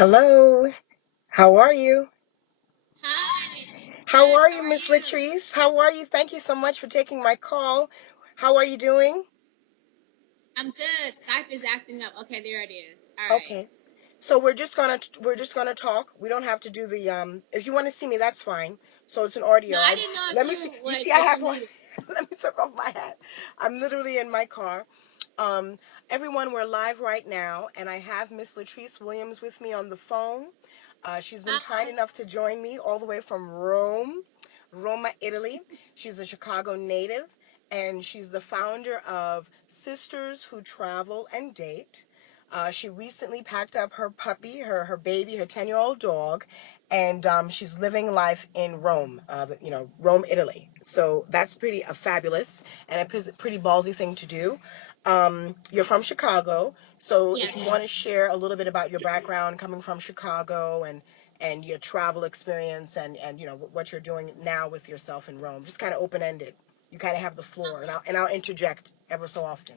Hello, how are you? Hi, How good. are How you, are Miss you? Latrese? How are you? Thank you so much for taking my call. How are you doing? I'm good. Skype is acting up. Okay, there it is. All right. Okay. So we're just gonna talk. We don't have to do the if you want to see me, that's fine. So it's an No, audio. I I didn't know if let me see. you You like see I if have you one. needed. Let me take off my hat. I'm literally in my car. Um Everyone, we're live right now and I have Miss Latrese Williams with me on the phone. She's been kind Hi. enough to join me all the way from Roma, Italy. She's a Chicago native, and she's the founder of Sisters Who Travel and Date. She recently packed up her puppy, her baby, her 10-year-old dog, and she's living life in Rome, Rome, Italy. So that's pretty fabulous and a pretty ballsy thing to do. You're from Chicago, so Yes. if you want to share a little bit about your background coming from Chicago and your travel experience and what you're doing now with yourself in Rome, just kind of open ended. You kind of have the floor, and I'll interject ever so often.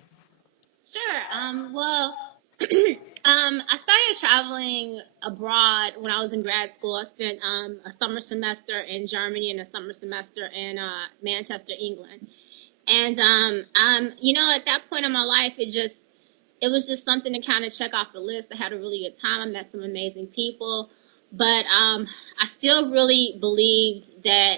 Sure. Well, I started traveling abroad when I was in grad school. I spent a summer semester in Germany and a summer semester in Manchester, England. And at that point in my life, it was just something to kind of check off the list. I had a really good time. I met some amazing people, but I still really believed that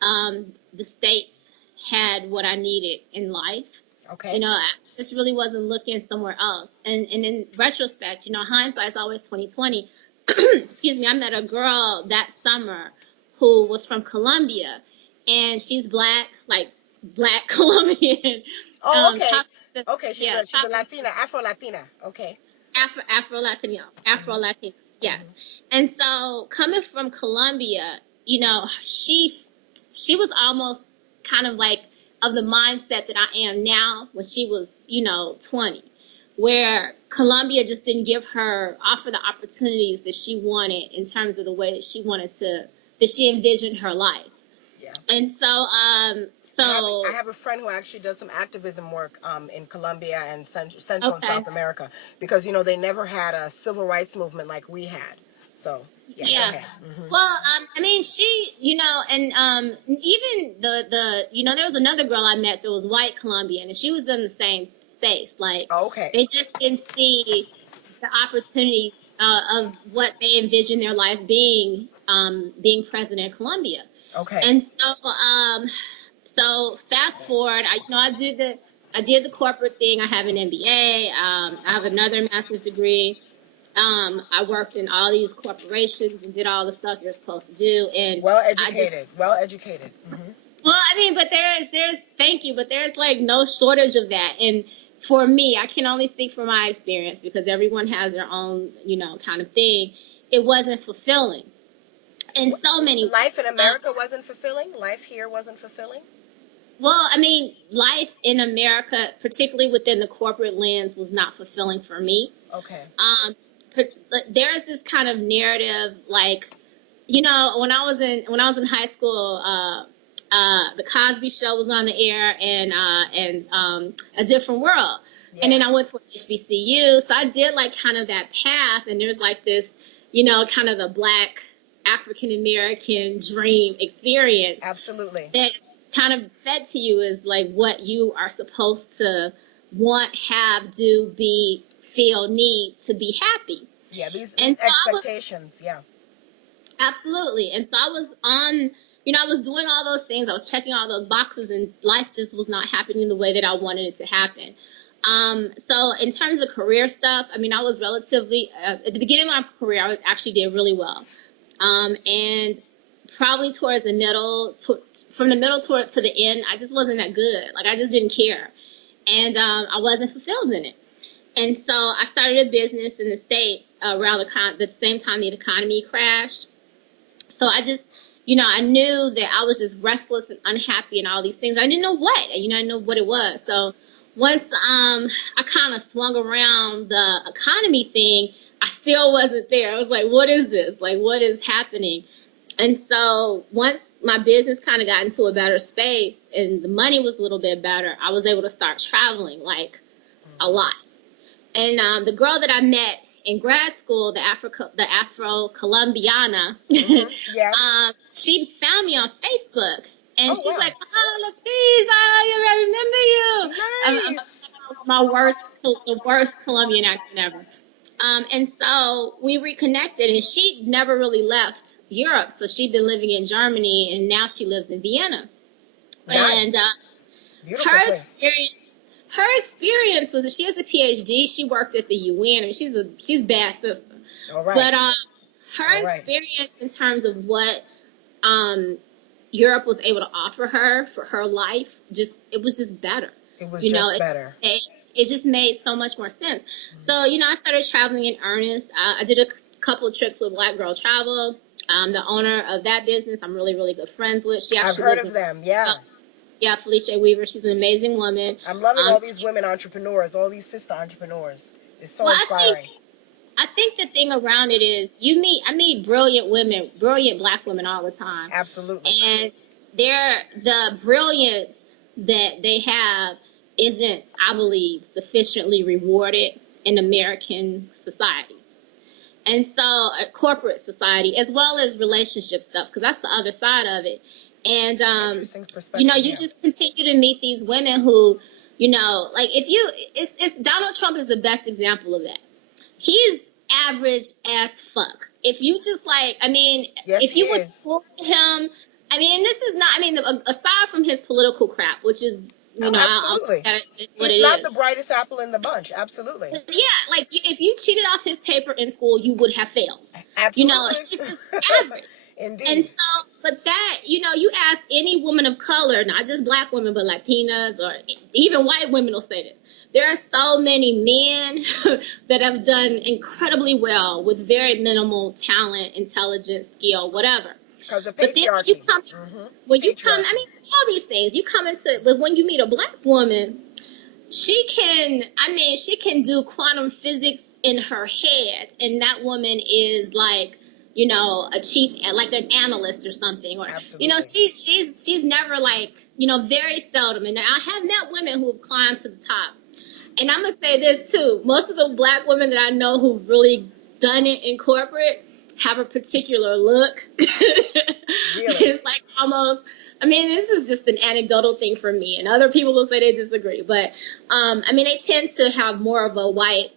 the States had what I needed in life. Okay. I just really wasn't looking somewhere else. And in retrospect, hindsight is always 2020. Excuse me, I met a girl that summer who was from Colombia, and she's black, like black Colombian, Oh, okay. chocolate, Okay, she's yeah, a chocolate. Latina, Afro Latina. Okay. Afro Mhm. Latino, yes. Mhm. And so coming from Colombia, she was almost kind of like of the mindset that I am now when she was, 20, where Colombia just didn't offer the opportunities that she wanted in terms of the way that she envisioned her life. Yeah. And I so, have a friend who actually does some activism work in Colombia and Central and okay. South America because they never had a civil rights movement like we had. So yeah, go Yeah. ahead. Hmm. Well, I mean, she, and even there was another girl I met that was white Colombian, and she was in the same space. Like, Oh, okay. they just didn't see the opportunity of what they envisioned their life being present in Colombia. Okay. And so fast forward, I did the corporate thing. I have an MBA. I have another master's degree. I worked in all these corporations and did all the stuff you're supposed to do. And Well I just, educated. Well educated. Hmm. well, I mean, but thank you, but there's like no shortage of that. And for me, I can only speak from my experience because everyone has their own, kind of thing. It wasn't fulfilling in so many Life ways. in America wasn't fulfilling. Life here wasn't fulfilling. Well, I mean, life in America, particularly within the corporate lens, was not fulfilling for me. Okay. Um, there is this kind of narrative, like, when I was in high school, the Cosby Show was on the air, and A Different World, and Yeah. then I went to an HBCU, so I did like kind of that path, and there's like this, kind of the Black African American dream experience Absolutely. that kind of fed to you is like what you are supposed to want, have, do, be, feel, need to be happy. Yeah. And These so I was expectations. Yeah. absolutely. And so I was on, I was doing all those things. I was checking all those boxes, and life just was not happening the way that I wanted it to happen. So in terms of career stuff, I mean, I was relatively at the beginning of my career, I actually did really well. And probably towards the middle, from the middle to the end, I just wasn't that good. Like I just didn't care, and I wasn't fulfilled in it. And so I started a business in the States around the same time the economy crashed. So I knew that I was just restless and unhappy and all these things. I didn't know what, I didn't know what it was. So once I kind of swung around the economy thing, I still wasn't there. I was like, what is this? Like, what is happening? And so once my business kind of got into a better space and the money was a little bit better, I was able to start traveling like a Hmm. lot. And the girl that I met in grad school, the Afro-Colombiana, Yeah. she found me on Facebook. And Oh, she's wow. like, oh, Latrese, I remember you. Nice. The worst Colombian accent ever. And so we reconnected, and she never really left Europe. So she'd been living in Germany, and now she lives in Vienna. Nice. And Beautiful her place. experience was that she has a PhD. She worked at the UN, and she's a bad sister. All right. But her All right. experience in terms of what Europe was able to offer her for her life, it was just better. It was just better. It just made so much more sense. So, I started traveling in earnest. I did a couple of trips with Black Girl Travel. The owner of that business, I'm really, really good friends with. I've heard of them, yeah. Yeah, Felice Weaver. She's an amazing woman. I'm loving all these women entrepreneurs, all these sister entrepreneurs. It's so inspiring. I think the thing around it is I meet brilliant women, brilliant Black women all the time. Absolutely. And the brilliance that they have isn't, I believe, sufficiently rewarded in American society. And so corporate society, as well as relationship stuff, because that's the other side of it. And, interesting perspective, you just continue to meet these women who, it's Donald Trump is the best example of that. He's average as fuck. If you just yes, if you would fool him, this is not, aside from his political crap, which is, absolutely. He's not the brightest apple in the bunch. Absolutely. Yeah, if you cheated off his paper in school, you would have failed. Absolutely. It's just average. Indeed. And so, but that, you ask any woman of color, not just Black women, but Latinas or even white women will say this. There are so many men that have done incredibly well with very minimal talent, intelligence, skill, whatever. Because of patriarchy. But then all these things, but when you meet a Black woman, she can do quantum physics in her head, and that woman is a chief, like an analyst or something, or absolutely. she's never very seldom. And I have met women who have climbed to the top. And I'm gonna say this too: most of the Black women that I know who've really done it in corporate have a particular look. Really? It's almost. This is just an anecdotal thing for me, and other people will say they disagree. But they tend to have more of a white,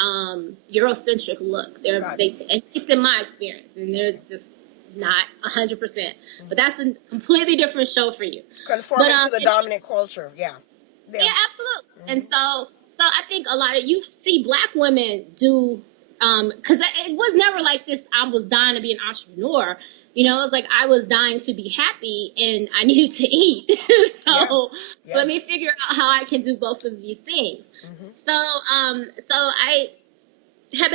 Eurocentric look. At least in my experience, and there's just not 100%. But that's a completely different show for you. Conforming to the dominant culture, yeah. Yeah, absolutely. Mm-hmm. And so I think a lot of you see Black women do, because it was never like this. I was dying to be an entrepreneur. It was like I was dying to be happy and I needed to eat. Let me figure out how I can do both of these things. Mm-hmm. So I have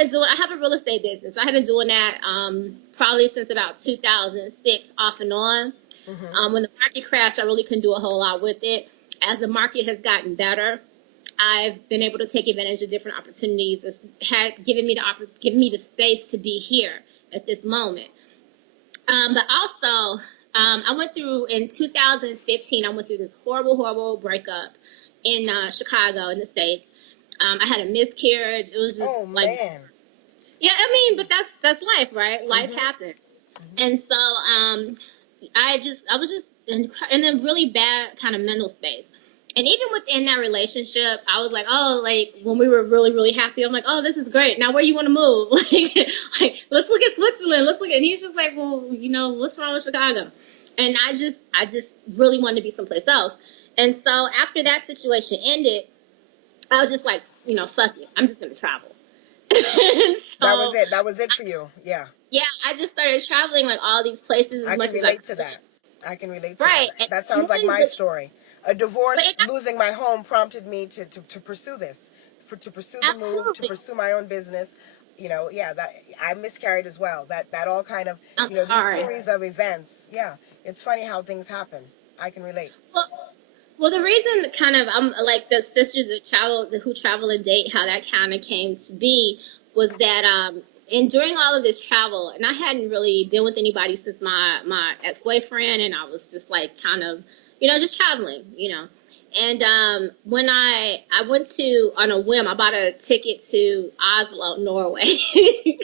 a real estate business. I have been doing that probably since about 2006, off and on. Mm-hmm. When the market crashed, I really couldn't do a whole lot with it. As the market has gotten better, I've been able to take advantage of different opportunities. It's given me the space to be here at this moment. But also, I went through, in 2015, I went through this horrible breakup in Chicago in the States. I had a miscarriage. It was just man. Yeah, but that's life, right? Life happens. Mm-hmm. And so, I was just in a really bad kind of mental space. And even within that relationship, I was when we were really, really happy, I'm like, oh, this is great. Now where you want to move? Let's look at Switzerland. And he's just like, well, what's wrong with Chicago? And I just really wanted to be someplace else. And so after that situation ended, I was just like, fuck it. I'm just going to travel. So, that was it for you. Yeah. Yeah. I just started traveling all these places. I can relate to that. Right. That sounds like my story. A divorce, losing my home prompted me to pursue this, to pursue the move, to pursue my own business. That I miscarried as well. That all kind of, this series of events. Yeah. It's funny how things happen. I can relate. Well, the reason I'm the sisters who travel and date, how that kind of came to be was that, and during all of this travel, and I hadn't really been with anybody since my ex-boyfriend, and I was just just traveling, And when I went to, on a whim, I bought a ticket to Oslo, Norway.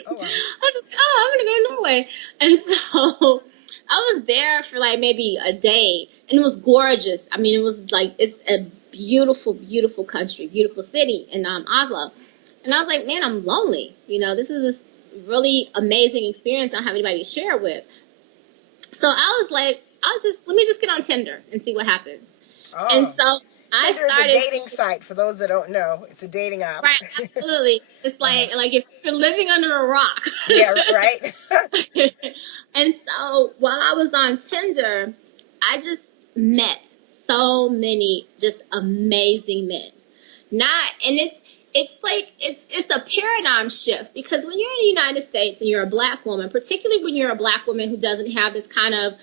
Oh, wow. I was just, oh, I'm gonna go to Norway. And so I was there for like maybe a day, and it was gorgeous. I mean, it was like, it's a beautiful, beautiful country, beautiful city in Oslo. And I was like, man, I'm lonely. You know, this is this really amazing experience. I don't have anybody to share it with. So I was like, let me just get on Tinder and see what happens. Oh. And so I Tinder started. is a dating site, for those that don't know. It's a dating app. Right, absolutely. It's like if you're living under a rock. Yeah, right. And so while I was on Tinder, I just met so many just amazing men. It's a paradigm shift, because when you're in the United States and you're a black woman, particularly when you're a black woman who doesn't have this kind of,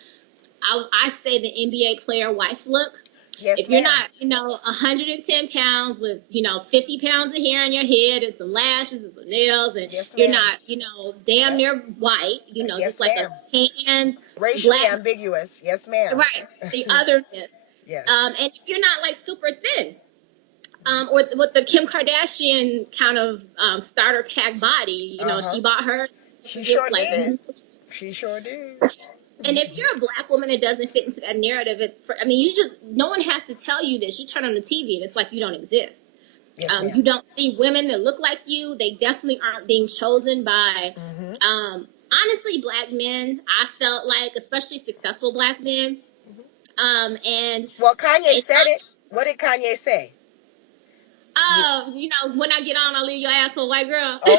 I say, the NBA player wife look. Yes, if you're ma'am. not, 110 pounds with, 50 pounds of hair on your head and some lashes and some nails, and Yes, you're ma'am. not, damn near white, Yes, just like ma'am. a tan, Racially black, ambiguous. Yes, ma'am. right, the other myth. Yes. And if you're not like super thin, or with the Kim Kardashian kind of starter pack body, she bought her. She sure like, did. She sure did. And if you're a black woman that doesn't fit into that narrative, no one has to tell you this. You turn on the TV and it's like you don't exist. Yes, You don't see women that look like you. They definitely aren't being chosen by, honestly, black men. I felt like, especially successful black men. And well, Kanye said it. What did Kanye say? When I get on, I'll leave your ass for a white girl. Okay.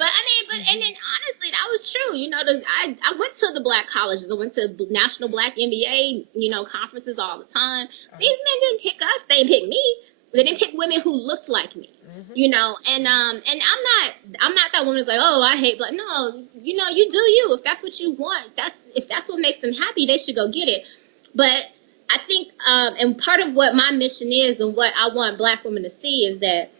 And then honestly, that was true. I went to the black colleges. I went to National Black MBA, conferences all the time. These men didn't pick us. They didn't pick me. They didn't pick women who looked like me, and I'm not that woman who's like, oh, I hate black. No, you do you. If that's what you want, if that's what makes them happy, they should go get it. But I think, and part of what my mission is and what I want black women to see is that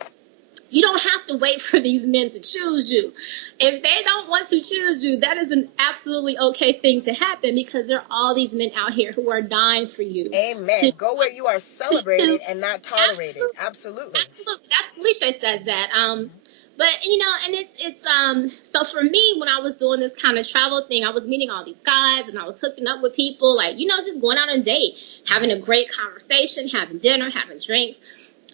you don't have to wait for these men to choose you. If they don't want to choose you, that is an absolutely okay thing to happen, because there are all these men out here who are dying for you. Amen. Go where you are celebrated and not tolerated. Absolutely. Absolutely. That's Felice says that. But and it's so for me, when I was doing this kind of travel thing, I was meeting all these guys and I was hooking up with people, like, just going out on a date, having a great conversation, having dinner, having drinks.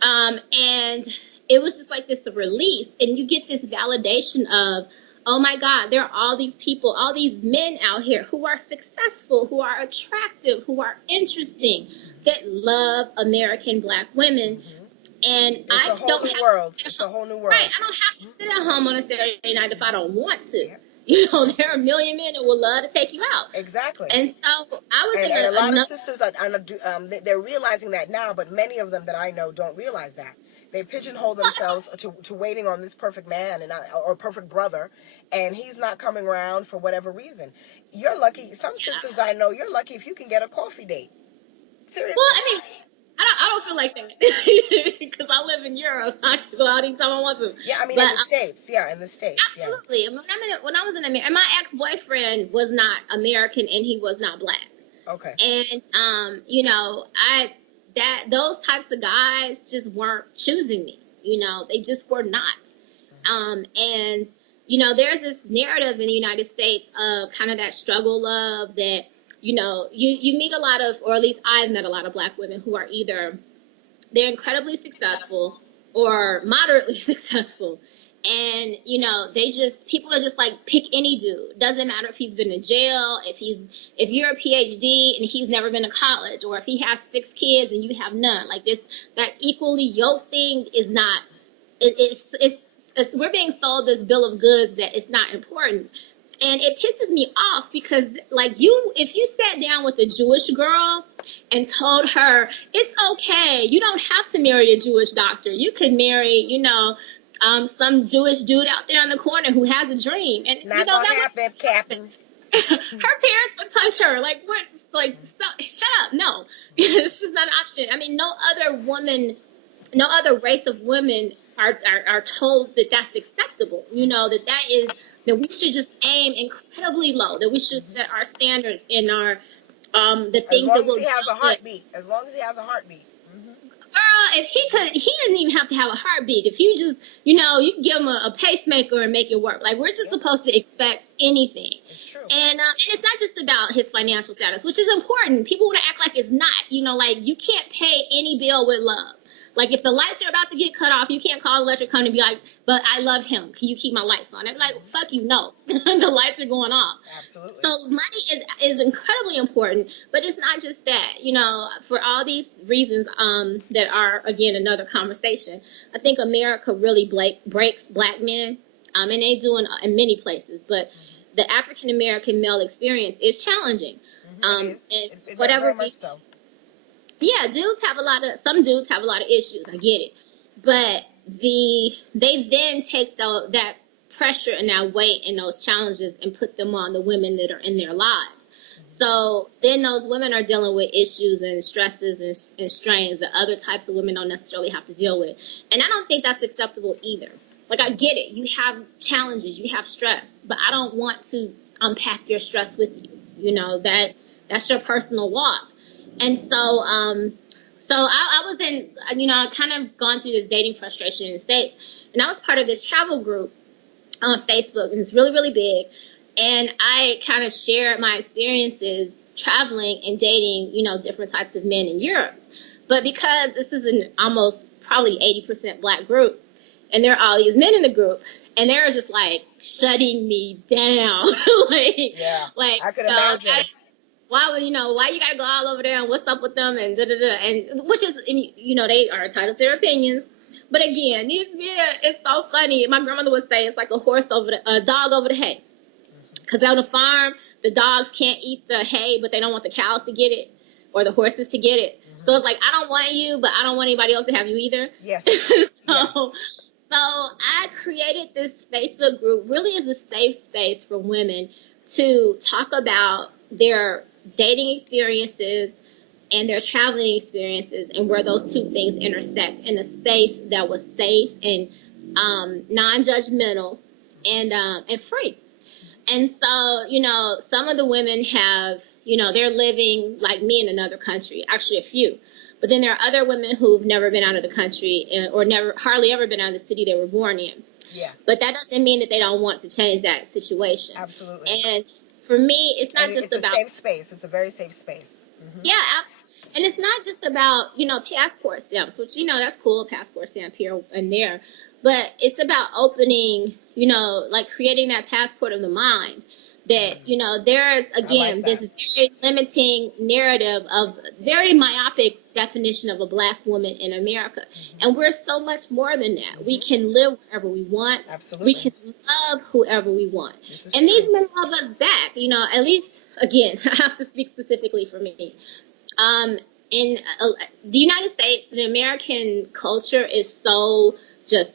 And it was just like this release, and you get this validation of, oh my God, there are all these people, all these men out here who are successful, who are attractive, who are interesting, that love American black women. And it's a whole new world. It's a whole new world. Right. I don't have to sit at home on a Saturday night if I don't want to. Yeah. There are a million men that would love to take you out. Exactly. And so I was a lot of sisters they're realizing that now, but many of them that I know don't realize that. They pigeonhole themselves to waiting on this perfect man or perfect brother, and he's not coming around for whatever reason. You're lucky. Some sisters I know, you're lucky if you can get a coffee date. Seriously. Well, I don't feel like that, because I live in Europe. I can go out anytime I want to. Yeah, in the States. Yeah, in the States. Absolutely. Yeah. When I was in America, and my ex-boyfriend was not American and he was not black. Okay. And those types of guys just weren't choosing me. They just were not. And there's this narrative in the United States of kind of that struggle love that, you meet a lot of, or at least I've met a lot of black women who are either, they're incredibly successful or moderately successful. And, people are just like, pick any dude. Doesn't matter if he's been in jail, if you're a PhD and he's never been to college, or if he has 6 kids and you have none. Like that equally yoked thing is not, we're being sold this bill of goods that it's not important. And it pisses me off because, like, if you sat down with a Jewish girl and told her, it's okay, you don't have to marry a Jewish doctor. You could marry, some Jewish dude out there on the corner who has a dream. And, not gonna happen, Captain. Her parents would punch her. Like, what? Like, stop, shut up. No. It's just not an option. No other woman, no other race of women are told that that's acceptable. That we should just aim incredibly low, that we should set our standards in our, the things that will. As long as he has a heartbeat. Girl, if he didn't even have to have a heartbeat. If you just, you give him a pacemaker and make it work. Like, we're just supposed to expect anything. It's true. And it's not just about his financial status, which is important. People want to act like it's not. Like, you can't pay any bill with love. Like, if the lights are about to get cut off, you can't call the electric company and be like, but I love him. Can you keep my lights on? I'd be like, fuck you, no. The lights are going off. Absolutely. So money is incredibly important, but it's not just that. For all these reasons that are, again, another conversation, I think America really breaks black men, and they do in many places, but the African-American male experience is challenging. It And whatever very much so. Yeah, some dudes have a lot of issues. I get it. But they then take that pressure and that weight and those challenges and put them on the women that are in their lives. So then those women are dealing with issues and stresses and strains that other types of women don't necessarily have to deal with. And I don't think that's acceptable either. Like, I get it. You have challenges, you have stress, but I don't want to unpack your stress with you. That's your personal walk. And so I was in, I kind of gone through this dating frustration in the States, and I was part of this travel group on Facebook, and it's really, really big. And I kind of shared my experiences traveling and dating, different types of men in Europe. But because this is an almost probably 80% black group, and there are all these men in the group, and they're just like shutting me down. I could imagine. Why you gotta go all over there and what's up with them and and which is, they are entitled to their opinions. But again, it's so funny. My grandmother would say it's like a dog over the hay. Because on a farm, the dogs can't eat the hay, but they don't want the cows to get it or the horses to get it. So it's like, I don't want you, but I don't want anybody else to have you either. Yes. So I created this Facebook group really as a safe space for women to talk about their dating experiences and their traveling experiences and where those two things intersect in a space that was safe and non-judgmental and free. And so, some of the women have, they're living like me in another country, actually a few. But then there are other women who've never been out of the country or hardly ever been out of the city they were born in. Yeah. But that doesn't mean that they don't want to change that situation. Absolutely. And for me, it's not just about... It's a safe space. It's a very safe space. Yeah, and it's not just about, passport stamps, which, that's cool, passport stamp here and there. But it's about opening, like creating that passport of the mind that, there's, again, this very limiting narrative of very myopic definition of a black woman in America. And we're so much more than that. We can live wherever we want. Absolutely. We can love whoever we want. And these men love us back, at least, again, I have to speak specifically for me. In the United States, the American culture is so just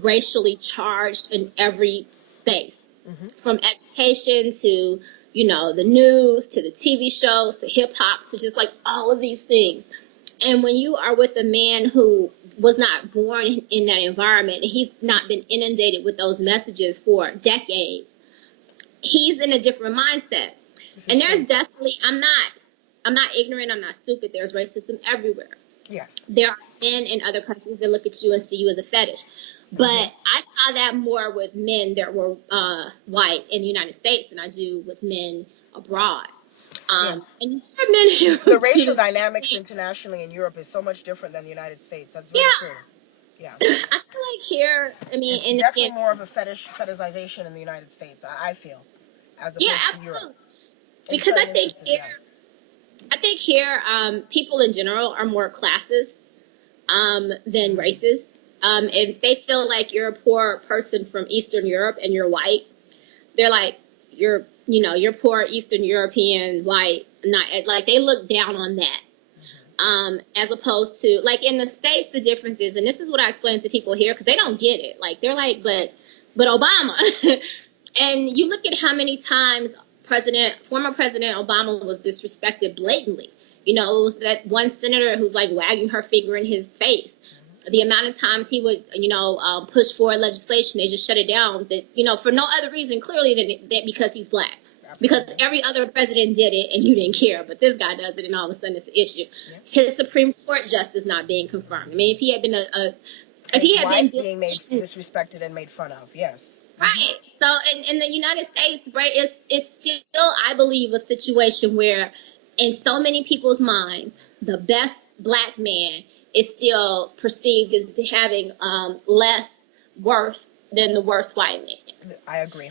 racially charged in every space, from education to, the news, to the TV shows, to hip hop, to just like all of these things. And when you are with a man who was not born in that environment, and he's not been inundated with those messages for decades, he's in a different mindset. And there's definitely, I'm not ignorant, I'm not stupid. There's racism everywhere. Yes. There are men in other countries that look at you and see you as a fetish. But I saw that more with men that were white in the United States than I do with men abroad. And men here. The racial dynamics internationally in Europe is so much different than the United States. That's very true. Yeah. I feel like here, it's definitely more of a fetishization in the United States, I feel, as opposed to Europe. Because I think here, people in general are more classist than racist. If they feel like you're a poor person from Eastern Europe and you're white, they're like, you're poor Eastern European white. Not like, they look down on that. As opposed to, like, in the States, the difference is, and this is what I explain to people here because they don't get it. Like, they're like, but Obama. And you look at how many times former President Obama was disrespected blatantly. It was that one senator who's like wagging her finger in his face. The amount of times he would, push forward legislation, they just shut it down. That, for no other reason clearly than because he's black. because Absolutely. every other president did it and you didn't care, but this guy does it and all of a sudden it's an issue. Yeah. His Supreme Court justice not being confirmed. I mean, if he had been if he His had been wife being made disrespected and made fun of. Yes. right. So in the United States, right, it's still, I believe, a situation where in so many people's minds, the best black man is still perceived as having less worth than the worst white man. I agree.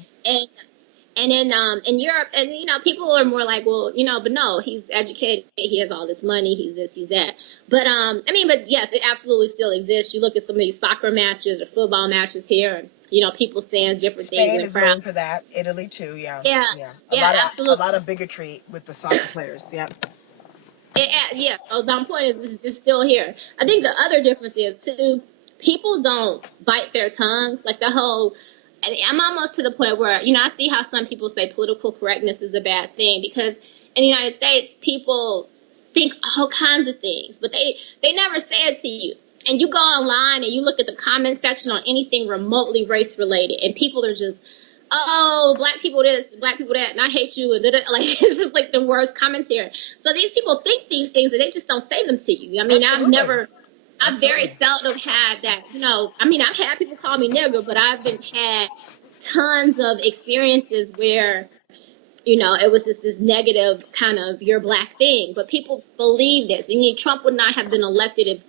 And in Europe, and people are more like, well, but no, he's educated, he has all this money, he's this, he's that. But but yes, it absolutely still exists. You look at some of these soccer matches or football matches here, and people saying different things. Spain is known for that. Italy too. Yeah. Yeah. A lot of bigotry with the soccer players. Yeah. Yeah. So my point is, it's still here. I think the other difference is too, people don't bite their tongues. Like the whole. And I'm almost to the point where, I see how some people say political correctness is a bad thing, because in the United States, people think all kinds of things, but they never say it to you. And you go online and you look at the comment section on anything remotely race related, and people are just, oh, black people this, black people that, and I hate you, and like it's just like the worst commentary. So these people think these things and they just don't say them to you. I mean, Absolutely. I've very seldom had that, I've had people call me nigger, but I've had tons of experiences where, it was just this negative kind of you're black thing. But people believe this. And Trump would not have been elected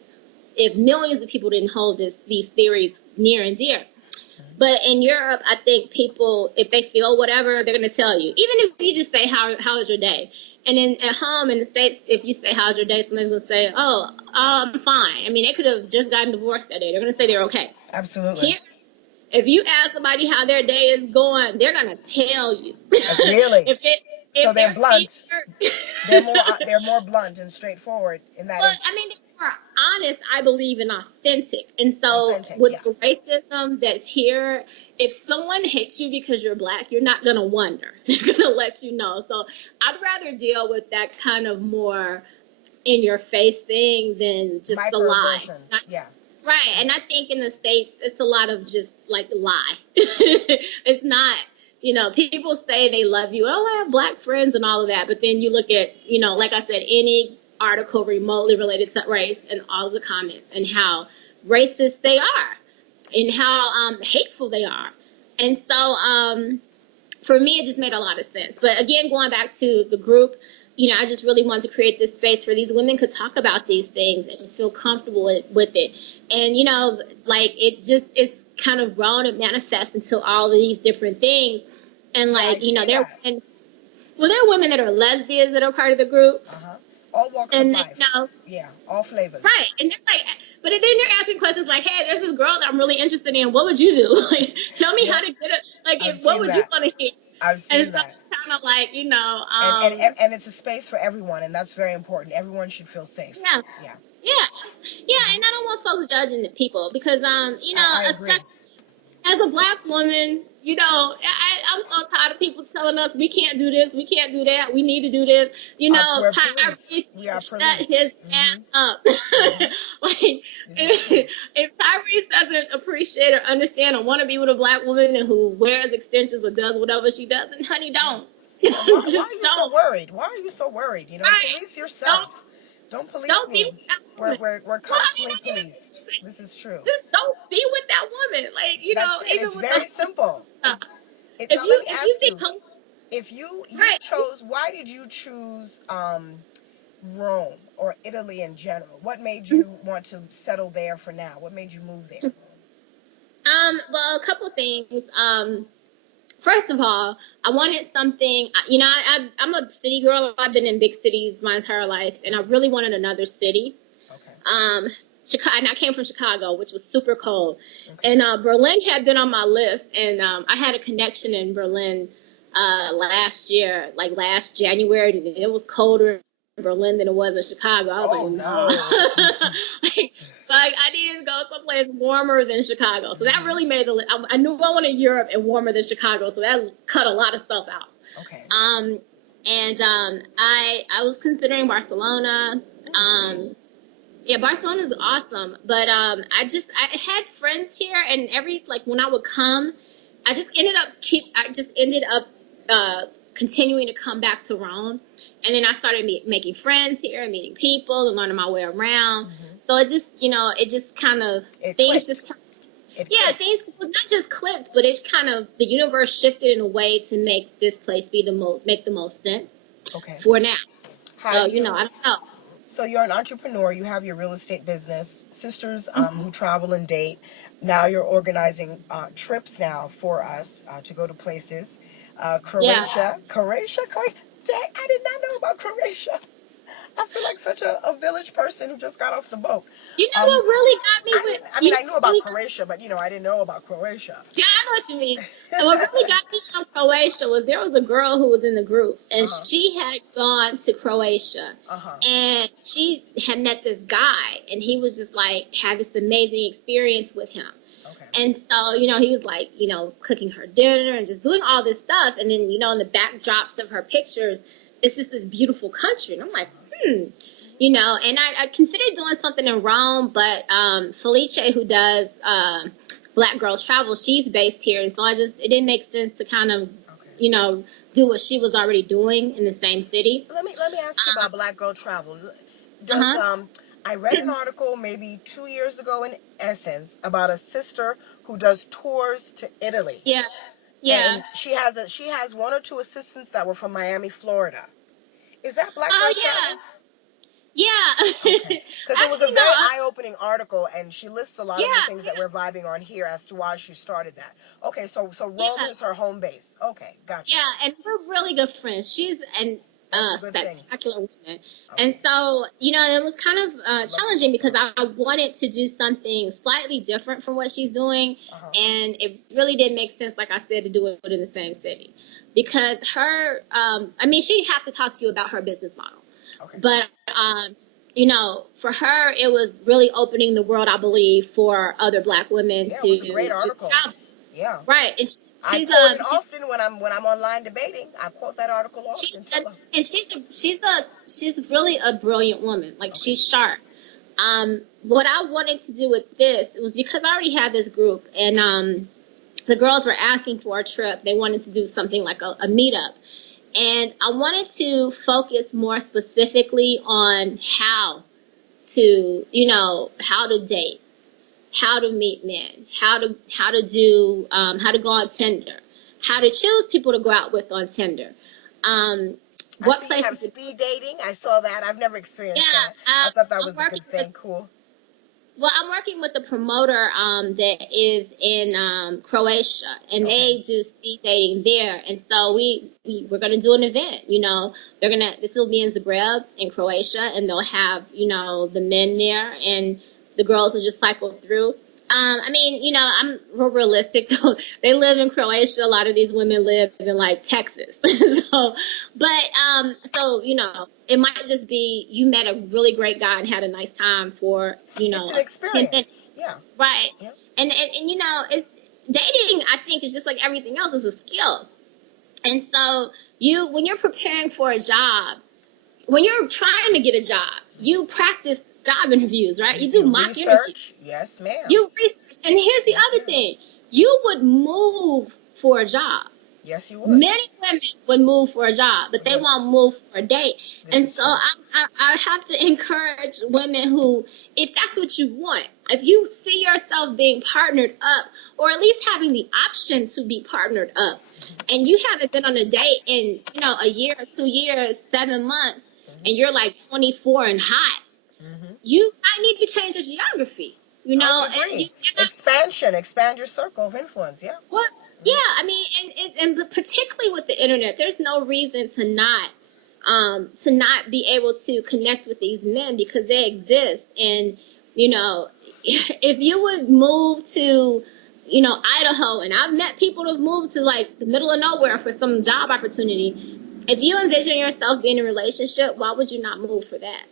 if millions of people didn't hold these theories near and dear. But in Europe, I think people, if they feel whatever, they're going to tell you. Even if you just say, how is your day? And then at home in the States, if you say, how's your day, somebody's going to say, oh, I'm fine. I mean, they could have just gotten divorced that day. They're going to say they're okay. Absolutely. Here, if you ask somebody how their day is going, they're going to tell you. Really? So they're blunt. They're more blunt and straightforward in that. Well, they're more honest, I believe, and authentic. And so with the racism that's here, if someone hates you because you're black, you're not going to wonder. They're going to let you know. So I'd rather deal with that kind of more in your face thing than just the lie. Yeah. Right. And I think in the States, it's a lot of just like lie. It's not, people say they love you. Oh, I have black friends and all of that. But then you look at, like I said, any article remotely related to race and all of the comments and how racist they are and how hateful they are. And so for me, it just made a lot of sense. But again, going back to the group, I just really wanted to create this space where these women could talk about these things and feel comfortable with it. And, it's kind of grown and manifest into all of these different things. And there are women that are lesbians that are part of the group. All walks of life. Yeah, all flavors. Right. And they're like, but then they're asking questions like, hey, there's this girl that I'm really interested in. What would you do? Like, tell me how to get it. Like, what would you want to hear? I've seen that. Kind of like, and it's a space for everyone, and that's very important. Everyone should feel safe. Yeah. And I don't want folks judging the people because, I agree. As a black woman, I'm so tired of people telling us we can't do this, we can't do that, we need to do this. Tyrese shut his ass up. If Tyrese doesn't appreciate or understand or want to be with a black woman and who wears extensions or does whatever she does, then honey, don't. Why are you so worried? Why are you so worried? Police yourself. Don't police me. We're constantly policed. This is true. Just don't be with that woman. It's very simple. If you chose, why did you choose Rome or Italy in general? What made you want to settle there for now? What made you move there? Well, a couple things. First of all, I wanted something, I'm a city girl. I've been in big cities my entire life, and I really wanted another city. Okay. Chicago, and I came from Chicago, which was super cold. Okay. And Berlin had been on my list, and I had a connection in Berlin last year, like last January. It was colder in Berlin than it was in Chicago. I was no. I needed to go someplace warmer than Chicago. So that really made I knew I wanted Europe and warmer than Chicago. So that cut a lot of stuff out. Okay. I was considering Barcelona. Barcelona is awesome. But I had friends here, and when I would come, I just ended up continuing to come back to Rome. And then I started making friends here and meeting people and learning my way around. So it just, it just kind of, things just, things not just clicked, but it kind of, the universe shifted in a way to make this place make the most sense for now. So, I don't know. So you're an entrepreneur. You have your real estate business, sisters who travel and date. Now you're organizing trips now for us to go to places. Croatia. Dang, I did not know about Croatia. I feel like such a village person who just got off the boat. You know what really got me I knew about Croatia, but I didn't know about Croatia. Yeah, I know what you mean. And what really got me on Croatia was there was a girl who was in the group, and she had gone to Croatia, and she had met this guy, and he was just like, had this amazing experience with him. And so, he was like, cooking her dinner and just doing all this stuff. And then, in the backdrops of her pictures, it's just this beautiful country. And I'm like, and I considered doing something in Rome, but Felice, who does Black Girls Travel, she's based here. And so it didn't make sense to kind of, do what she was already doing in the same city. Let me ask you about Black Girl Travel. Does, I read an article maybe 2 years ago in Essence about a sister who does tours to Italy. Yeah. And she has one or two assistants that were from Miami, Florida. Is that Black Girl Travel? Yeah. Because it was a very eye-opening article, and she lists a lot of the things that we're vibing on here as to why she started that. Okay, so Rome is her home base. Okay, gotcha. Yeah, and we're really good friends. She's a spectacular woman. And so, it was kind of challenging because I wanted to do something slightly different from what she's doing. And it really didn't make sense, like I said, to do it in the same city. Because her, she'd have to talk to you about her business model. But, for her, it was really opening the world, I believe, for other Black women to it was a great article. just travel. Yeah. Right. And I quote it often when I'm online debating. I quote that article often. She's really a brilliant woman. Like she's sharp. What I wanted to do with this, it was because I already had this group, and the girls were asking for a trip. They wanted to do something like a meetup. And I wanted to focus more specifically on how to date, how to meet men, how to go on Tinder, how to choose people to go out with on Tinder. What places you have speed dating? I saw that. I've never experienced that. I thought that was a good thing. Cool. Well, I'm working with a promoter that is in Croatia, and they do speed dating there. And so we're gonna do an event. This will be in Zagreb in Croatia, and they'll have the men there, and the girls will just cycle through. We're realistic. They live in Croatia. A lot of these women live in like Texas. It might just be you met a really great guy and had a nice time for, it's an experience. Yeah. Right. Yeah. And it's dating, I think, is just like everything else, is a skill. And so when you're preparing for a job, when you're trying to get a job, you practice job interviews, right? You do mock interviews. Yes, ma'am. You research. And here's the other thing. You would move for a job. Yes, you would. Many women would move for a job, but they won't move for a date. And so I have to encourage women who, if that's what you want, if you see yourself being partnered up, or at least having the option to be partnered up, and you haven't been on a date in, a year, 2 years, 7 months, and you're like 24 and hot, you might need to change your geography, expand your circle of influence. Yeah. Well, yeah, and particularly with the internet, there's no reason to not be able to connect with these men, because they exist. And if you would move to Idaho, and I've met people who've moved to like the middle of nowhere for some job opportunity. If you envision yourself being in a relationship, why would you not move for that?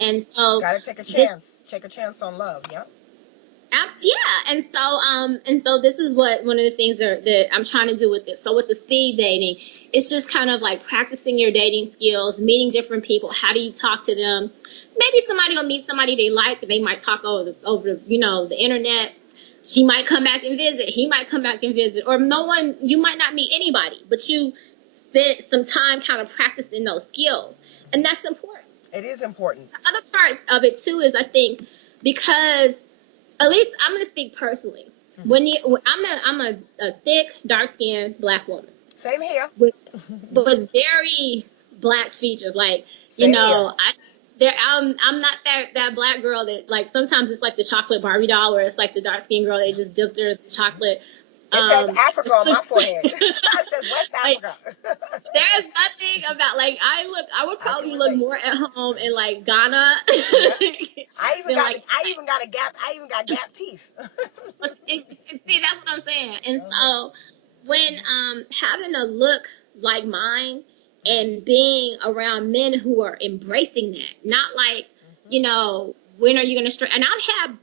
And so gotta take a chance. Take a chance on love. Yeah. Yeah, and so this is what one of the things that I'm trying to do with this. So with the speed dating, it's just kind of like practicing your dating skills, meeting different people. How do you talk to them? Maybe somebody will meet somebody they like, and they might talk over the internet. She might come back and visit. He might come back and visit, or you might not meet anybody, but you spent some time kind of practicing those skills. And that's important. It is important. The other part of it too is, I think, because, at least I'm going to speak personally. I'm a thick, dark-skinned black woman. Same here. With very black features. Like, Same here. I'm not that black girl that, like, sometimes it's like the chocolate Barbie doll, where it's like the dark-skinned girl, they just dipped her in chocolate. It says Africa on my forehead. It says West Africa. There's nothing about, like, I would probably look more at home in, like, Ghana. Yeah. I even got gap teeth. See, that's what I'm saying. And so when having a look like mine and being around men who are embracing that, not like, when are you going to straighten? And I've had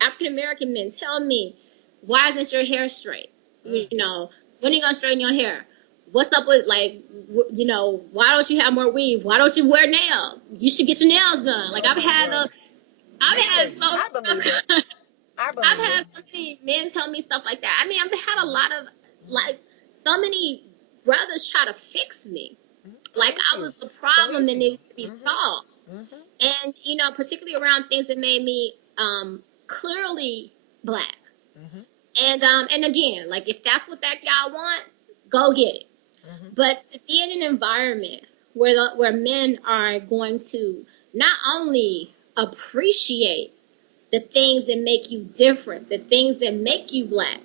African American men tell me, why isn't your hair straight? When are you going to straighten your hair? What's up with, like, why don't you have more weave? Why don't you wear nails? You should get your nails done. Like, I've had so many men tell me stuff like that. I mean, I've had a lot of, like, so many brothers try to fix me. Like I was the problem that needed to be solved. And, particularly around things that made me clearly black. And again, like, if that's what that guy wants, go get it. But to be in an environment where men are going to not only appreciate the things that make you different, the things that make you black,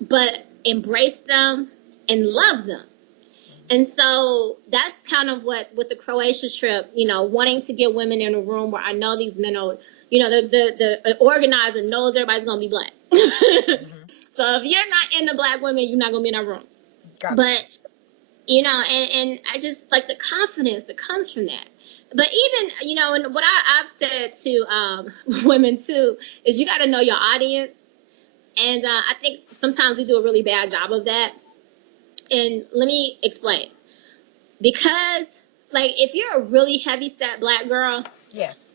but embrace them and love them. And so that's kind of what, with the Croatia trip, wanting to get women in a room where I know these men are, the organizer knows everybody's going to be black. So if you're not into black women, you're not going to be in that room. Gotcha. But, and I just like the confidence that comes from that. But even, and what I've said to women too, is you got to know your audience. And I think sometimes we do a really bad job of that. And let me explain. Because, like, if you're a really heavy-set black girl, yes,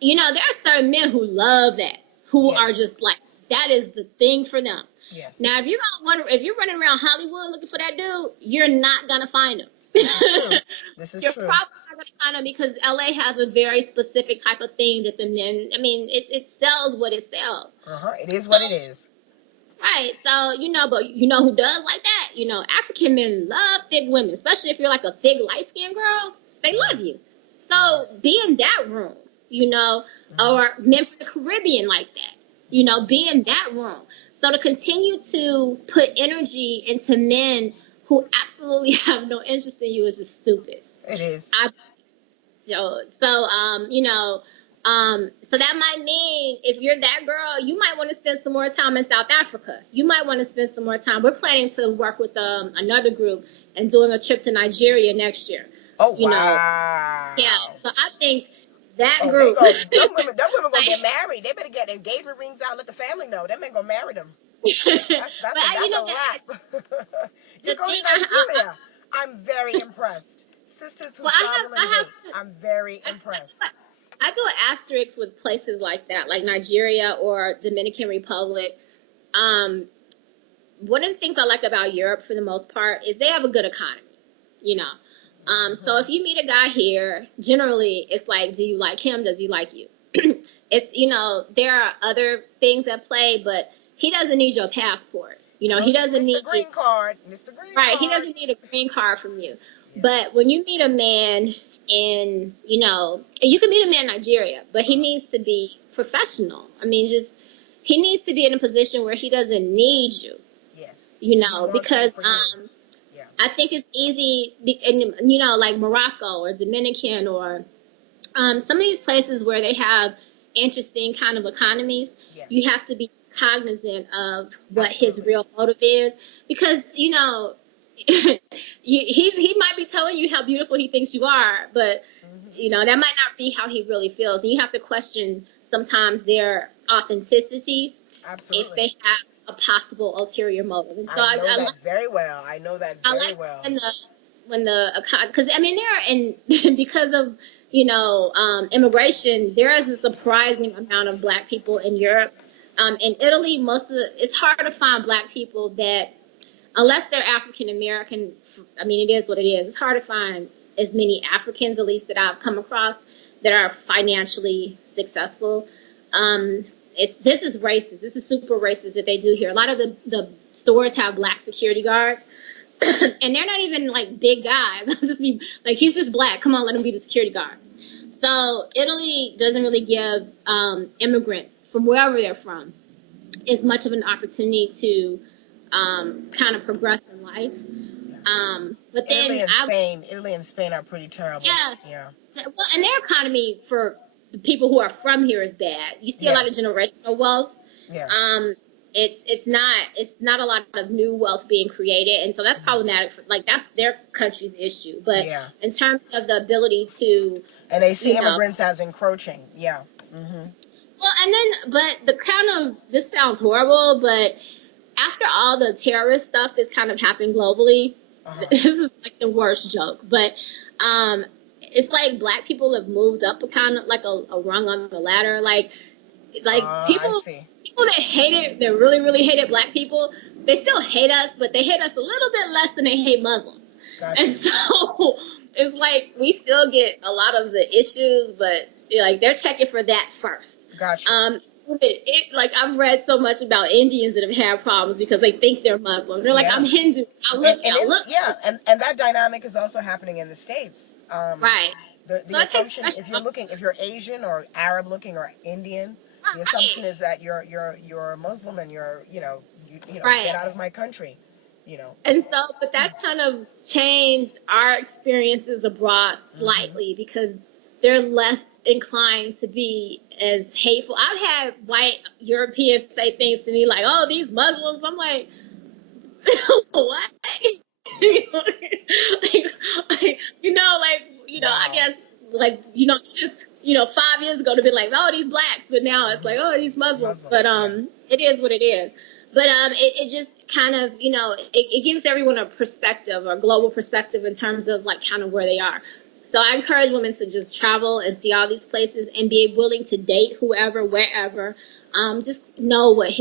there are certain men who love that, who are just like, that is the thing for them. Yes. Now, if you're running around Hollywood looking for that dude, you're not gonna find him. This is you're true. You're probably not gonna find him because LA has a very specific type of thing that the men. I mean, it sells what it sells. It is what it is. Right. So, but who does like that? African men love thick women, especially if you're like a thick, light-skinned girl. They love you. So be in that room, or men from the Caribbean like that, be in that room. So to continue to put energy into men who absolutely have no interest in you is just stupid. It is. So that might mean if you're that girl, you might want to spend some more time in South Africa. You might want to spend some more time. We're planning to work with another group and doing a trip to Nigeria next year. Oh, wow. Yeah. So I think that group. Them women gonna get married. They better get engagement rings out. Let the family know. Them men gonna marry them. That's a wrap. You go to Nigeria. I'm very impressed. Sisters who travel and date. I'm very impressed. I do an asterisk with places like that, like Nigeria or Dominican Republic. One of the things I like about Europe, for the most part, is they have a good economy, So if you meet a guy here, generally it's like, do you like him? Does he like you? It's, there are other things at play, but he doesn't need your passport. He doesn't need Mr. Green Card. Right, he doesn't need a green card from you. Yeah. But when you meet a man in, you can meet a man in Nigeria, but he needs to be professional. I mean, he needs to be in a position where he doesn't need you. Yes. Because I think it's easy, like Morocco or Dominican or some of these places where they have interesting kind of economies, you have to be cognizant of what his real motive is, because he might be telling you how beautiful he thinks you are, but that might not be how he really feels, and you have to question sometimes their authenticity. Absolutely. If they have a possible ulterior motive. And so I know that very well. I know that very well. Because I mean, because of immigration, there is a surprising amount of black people in Europe. In Italy, it's hard to find black people that unless they're African American, I mean, it is what it is. It's hard to find as many Africans, at least that I've come across, that are financially successful. This is racist. This is super racist that they do here. A lot of the stores have black security guards, and they're not even like big guys. I'll just be like, he's just black. Come on, let him be the security guard. So Italy doesn't really give immigrants from wherever they're from as much of an opportunity to kind of progress in life. But then Italy and Spain are pretty terrible. Yeah. Well, and their economy for the people who are from here is bad. You see a lot of generational wealth. Yes. It's not a lot of new wealth being created, and so that's problematic. Like that's their country's issue. But in terms of the ability to, and they see immigrants as encroaching. Yeah. Mm-hmm. Well, and then, but the kind of, this sounds horrible, but after all the terrorist stuff that's kind of happened globally, this is like the worst joke, but it's like black people have moved up a kind of like a rung on the ladder. Like people that hated, that really, really hated black people, they still hate us, but they hate us a little bit less than they hate Muslims. Gotcha. And so it's like we still get a lot of the issues, but like they're checking for that first. Gotcha. Like I've read so much about Indians that have had problems because they think they're Muslim. They're like, I'm Hindu. Yeah, and that dynamic is also happening in the States. Right. The assumption, if you're Asian or Arab looking or Indian, the assumption is that you're Muslim and you're get out of my country. And so, but that's kind of changed our experiences abroad slightly because they're less inclined to be as hateful. I've had white Europeans say things to me like, "Oh, these Muslims." I'm like, what? I guess just 5 years ago to be like, "Oh, these blacks," but now it's like, "Oh, these Muslims." But it is what it is. But it just kind of it gives everyone a perspective, a global perspective in terms of like kind of where they are. So I encourage women to just travel and see all these places and be willing to date whoever, wherever. Just know what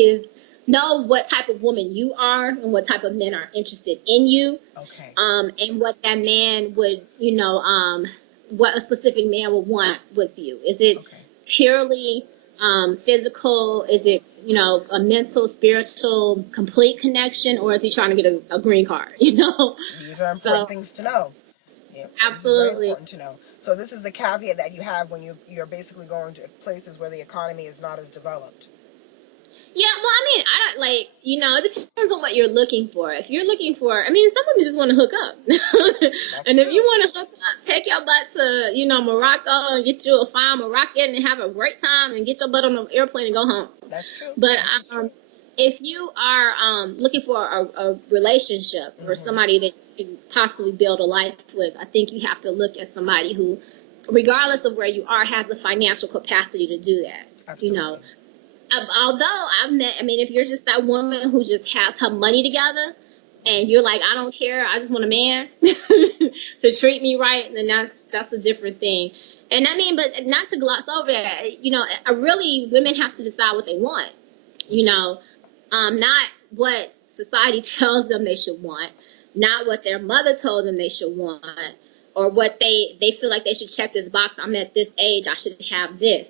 type of woman you are and what type of men are interested in you. Okay. And what that man would, what a specific man would want with you. Is it purely physical? Is it, a mental, spiritual, complete connection? Or is he trying to get a green card, These are important things to know. Yeah, absolutely. It's very important to know. So this is the caveat that you have when you're basically going to places where the economy is not as developed. Yeah, well, I mean, it depends on what you're looking for. If you're looking for, some women just want to hook up. And if you want to hook up, take your butt to, Morocco and get you a fine Moroccan and have a great time and get your butt on the airplane and go home. That's true. But if you are looking for a relationship or somebody that you can possibly build a life with, I think you have to look at somebody who, regardless of where you are, has the financial capacity to do that. Absolutely. Although if you're just that woman who just has her money together and you're like, I don't care, I just want a man to treat me right, then that's a different thing. And but not to gloss over that, really women have to decide what they want, not what society tells them they should want, not what their mother told them they should want, or what they feel like they should check this box, I'm at this age, I should have this.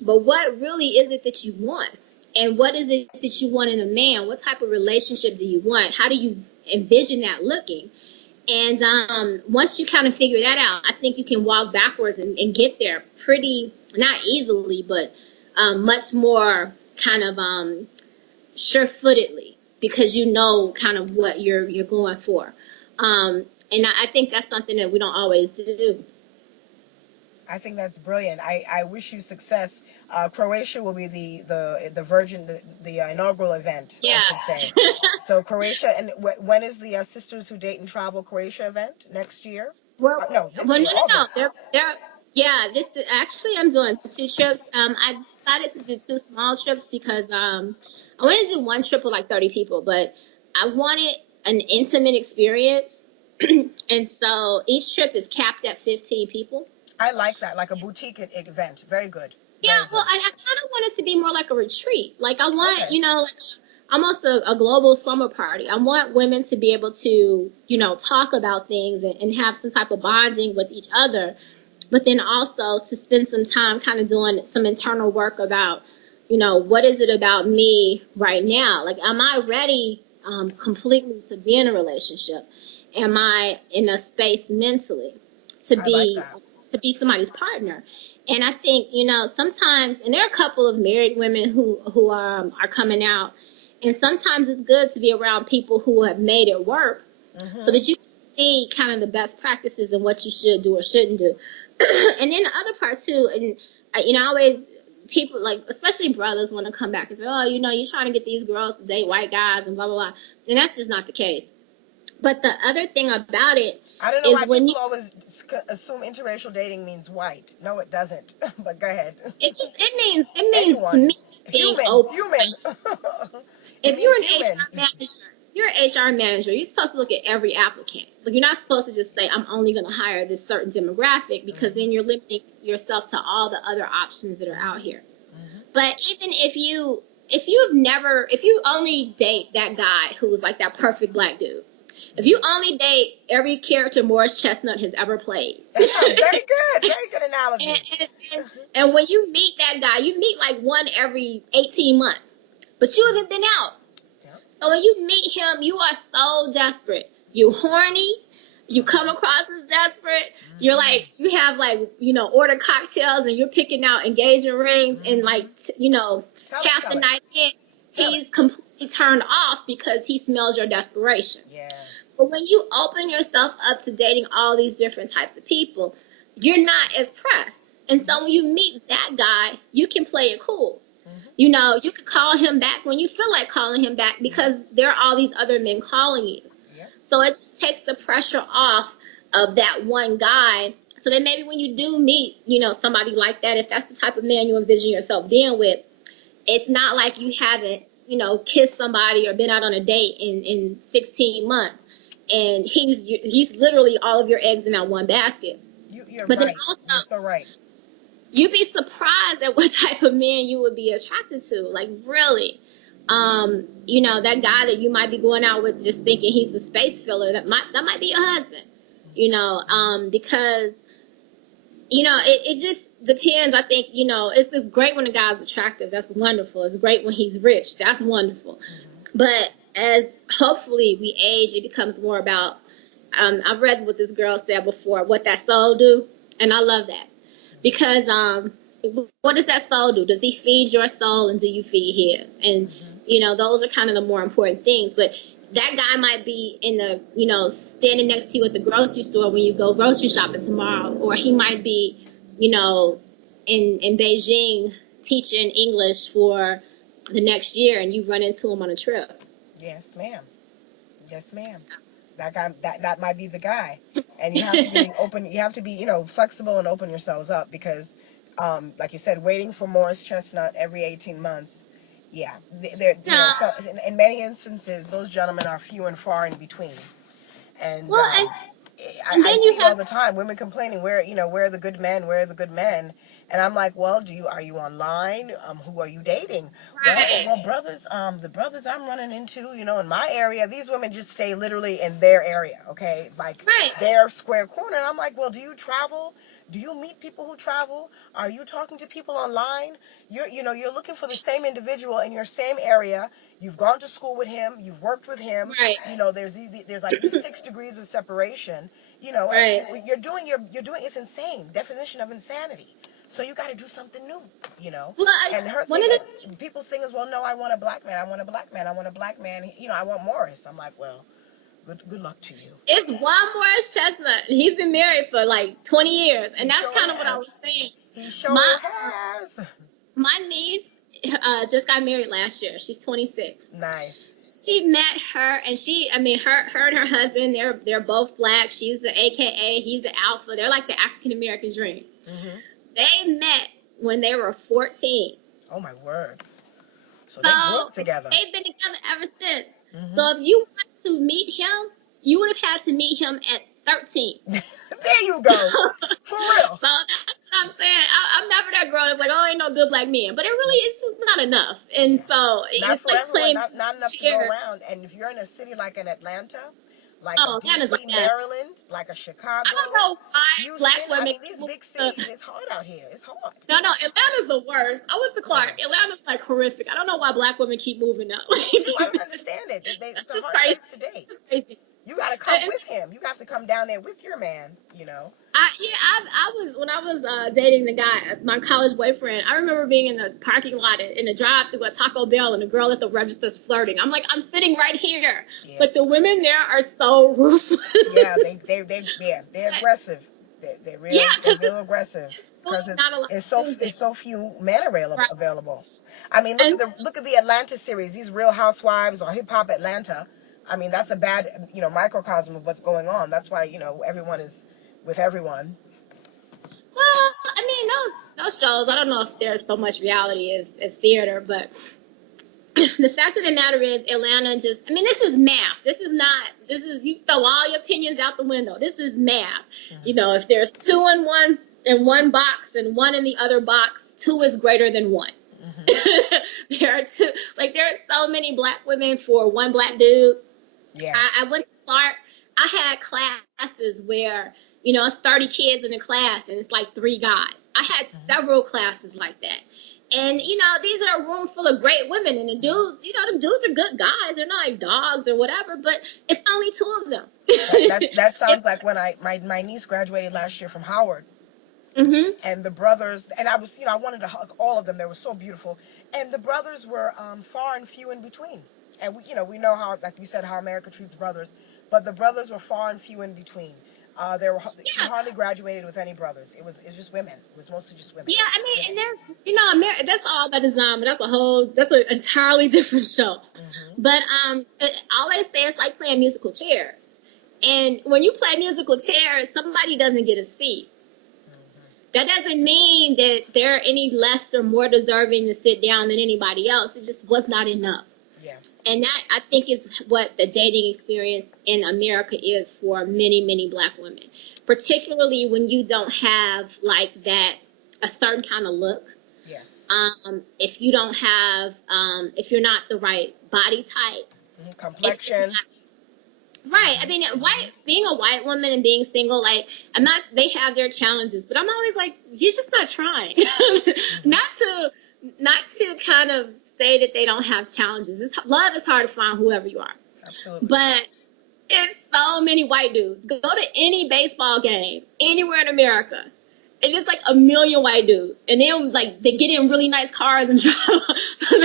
But what really is it that you want? And what is it that you want in a man? What type of relationship do you want? How do you envision that looking? And once you kind of figure that out, I think you can walk backwards and get there pretty, not easily, but much more kind of sure-footedly, because you know kind of what you're going for. And I think that's something that we don't always do. I think that's brilliant. I wish you success. Croatia will be the inaugural event, yeah. I should say. So Croatia, and when is the Sisters Who Date and Travel Croatia event? Next year? Well, this year, August. Actually I'm doing 2 trips. I decided to do 2 small trips because I wanted to do 1 trip with like 30 people, but I wanted an intimate experience. And so each trip is capped at 15 people. I like that, like a boutique event. Very good. Yeah, well, I kind of want it to be more like a retreat. Like I want, almost a global slumber party. I want women to be able to, talk about things and have some type of bonding with each other, but then also to spend some time kind of doing some internal work about, what is it about me right now? Like, am I ready completely to be in a relationship? Am I in a space mentally to be somebody's partner? And I think, sometimes, and there are a couple of married women who are coming out, and sometimes it's good to be around people who have made it work, so that you can see kind of the best practices and what you should do or shouldn't do. And then the other part too, and always people, like, especially brothers, want to come back and say, oh, you're trying to get these girls to date white guys and blah, blah, blah. And that's just not the case. But the other thing about it, I don't know why people always assume interracial dating means white. No, it doesn't. But go ahead. It means anyone, to me, being human. If you're an HR manager, you're supposed to look at every applicant. Like, you're not supposed to just say, I'm only going to hire this certain demographic, because then you're limiting yourself to all the other options that are out here. But even if you only date that guy who was like that perfect black dude, if you only date every character Morris Chestnut has ever played. Very good analogy. And when you meet that guy, you meet like one every 18 months. But you haven't been out. Yep. So when you meet him, you are so desperate. You horny. You come across as desperate. You're like, you have like, order cocktails and you're picking out engagement rings and like, half the night in, he's completely turned off because he smells your desperation. Yes. But when you open yourself up to dating all these different types of people, you're not as pressed. And so when you meet that guy, you can play it cool. You could call him back when you feel like calling him back, because there are all these other men calling you. Yep. So it just takes the pressure off of that one guy. So that maybe when you do meet, somebody like that, if that's the type of man you envision yourself being with, it's not like you haven't, kissed somebody or been out on a date in 16 months. And he's literally all of your eggs in that one basket. You're but right. Then also, you're so right. You'd be surprised at what type of man you would be attracted to. Like, really. That guy that you might be going out with just thinking he's a space filler, that might be your husband. Because, it just depends. I think, it's great when a guy's attractive. That's wonderful. It's great when he's rich. That's wonderful. But as hopefully we age, it becomes more about, I've read what this girl said before, what that soul do. And I love that. Because what does that soul do? Does he feed your soul, and do you feed his? And, those are kind of the more important things. But that guy might be in the, standing next to you at the grocery store when you go grocery shopping tomorrow. Or he might be, in Beijing teaching English for the next year, and you run into him on a trip. Yes, ma'am. Yes, ma'am. That guy, that might be the guy. And you have to be open. You have to be, flexible and open yourselves up, because, like you said, waiting for Morris Chestnut every 18 months. Yeah, so in many instances, those gentlemen are few and far in between. And I see all the time women complaining, where are the good men? Where are the good men? And I'm like, well, are you online? Who are you dating? Right. Well, brothers, the brothers I'm running into, in my area, these women just stay literally in their area, okay? Like their square corner. And I'm like, well, do you travel? Do you meet people who travel? Are you talking to people online? You're looking for the same individual in your same area. You've gone to school with him. You've worked with him. Right. There's like 6 degrees of separation. Right. And you're doing it's insane. Definition of insanity. So you got to do something new, Well, and people's thing is, well, no, I want a black man. I want a black man. I want a black man. I want Morris. I'm like, well, good luck to you. It's one Morris Chestnut. He's been married for like 20 years, and that's kind of what I was saying. He sure has. My niece just got married last year. She's 26. Nice. She met her, and her and her husband, they're both black. She's the AKA, he's the alpha. They're like the African American dream. Mm-hmm. They met when they were 14. Oh, my word. So they grew up together. They've been together ever since. Mm-hmm. So if you want to meet him, you would have had to meet him at 13. There you go. For real. So that's what I'm saying? I'm never that girl that's like, oh, ain't no good black men. But it really is just not enough. And so Not it's for like everyone, playing not enough to go chair. around. And if you're in a city like in Atlanta, like a Oh, Atlanta's like DC, that. Maryland, like a I don't Chicago, know why black Houston, I women mean, these move big to, cities, it's hard out here. It's hard. no, Atlanta's the worst. I went to Clark. Yeah. Atlanta's like horrific. I don't know why black women keep moving up. Me too. I don't understand it. It's a It's hard crazy. place to date. It's crazy. You got to come And with him. You have to come down there with your man, you know. I was when I was dating the guy, my college boyfriend. I remember being in the parking lot in a drive-through at Taco Bell, and the girl at the register's flirting. I'm like, I'm sitting right here. Yeah. But the women there are so ruthless. Yeah, they're aggressive. They're real aggressive because it's so few men available. I mean, look at the Atlanta series. These Real Housewives or Hip Hop Atlanta. I mean, that's a bad microcosm of what's going on. That's why everyone is with everyone. Well, I mean, those shows, I don't know if there's so much reality as theater, but the fact of the matter is Atlanta this is math. You throw all your opinions out the window. This is math. Mm-hmm. If there's 2 in one box and 1 in the other box, 2 is greater than 1. Mm-hmm. There are so many black women for 1 black dude. Yeah. I went to Clark. I had classes where, it's 30 kids in a class and it's like 3 guys. I had several classes like that. And, these are a room full of great women. And the dudes, the dudes are good guys. They're not like dogs or whatever, but it's only 2 of them. That sounds like when my niece graduated last year from Howard. Mm-hmm. And the brothers, and I was, I wanted to hug all of them. They were so beautiful. And the brothers were far and few in between. And we know how, like you said, how America treats brothers. But the brothers were far and few in between. She hardly graduated with any brothers. It was just women. It was mostly just women. Yeah, and there's, that's all that is but that's an entirely different show. Mm-hmm. But I always say it's like playing musical chairs. And when you play musical chairs, somebody doesn't get a seat. Mm-hmm. That doesn't mean that they're any less or more deserving to sit down than anybody else. It just was not enough. Yeah. And that, I think, is what the dating experience in America is for many, many black women, particularly when you don't have like that, a certain kind of look. Yes. If you don't have, if you're not the right body type. Mm-hmm. Complexion. Right. I mean, being a white woman and being single, they have their challenges, but I'm always like, you're just not trying. Mm-hmm. Not to kind of say that they don't have challenges. Love is hard to find whoever you are. Absolutely. But it's so many white dudes. Go to any baseball game anywhere in America. It's just like a million white dudes. And they get in really nice cars and drive. So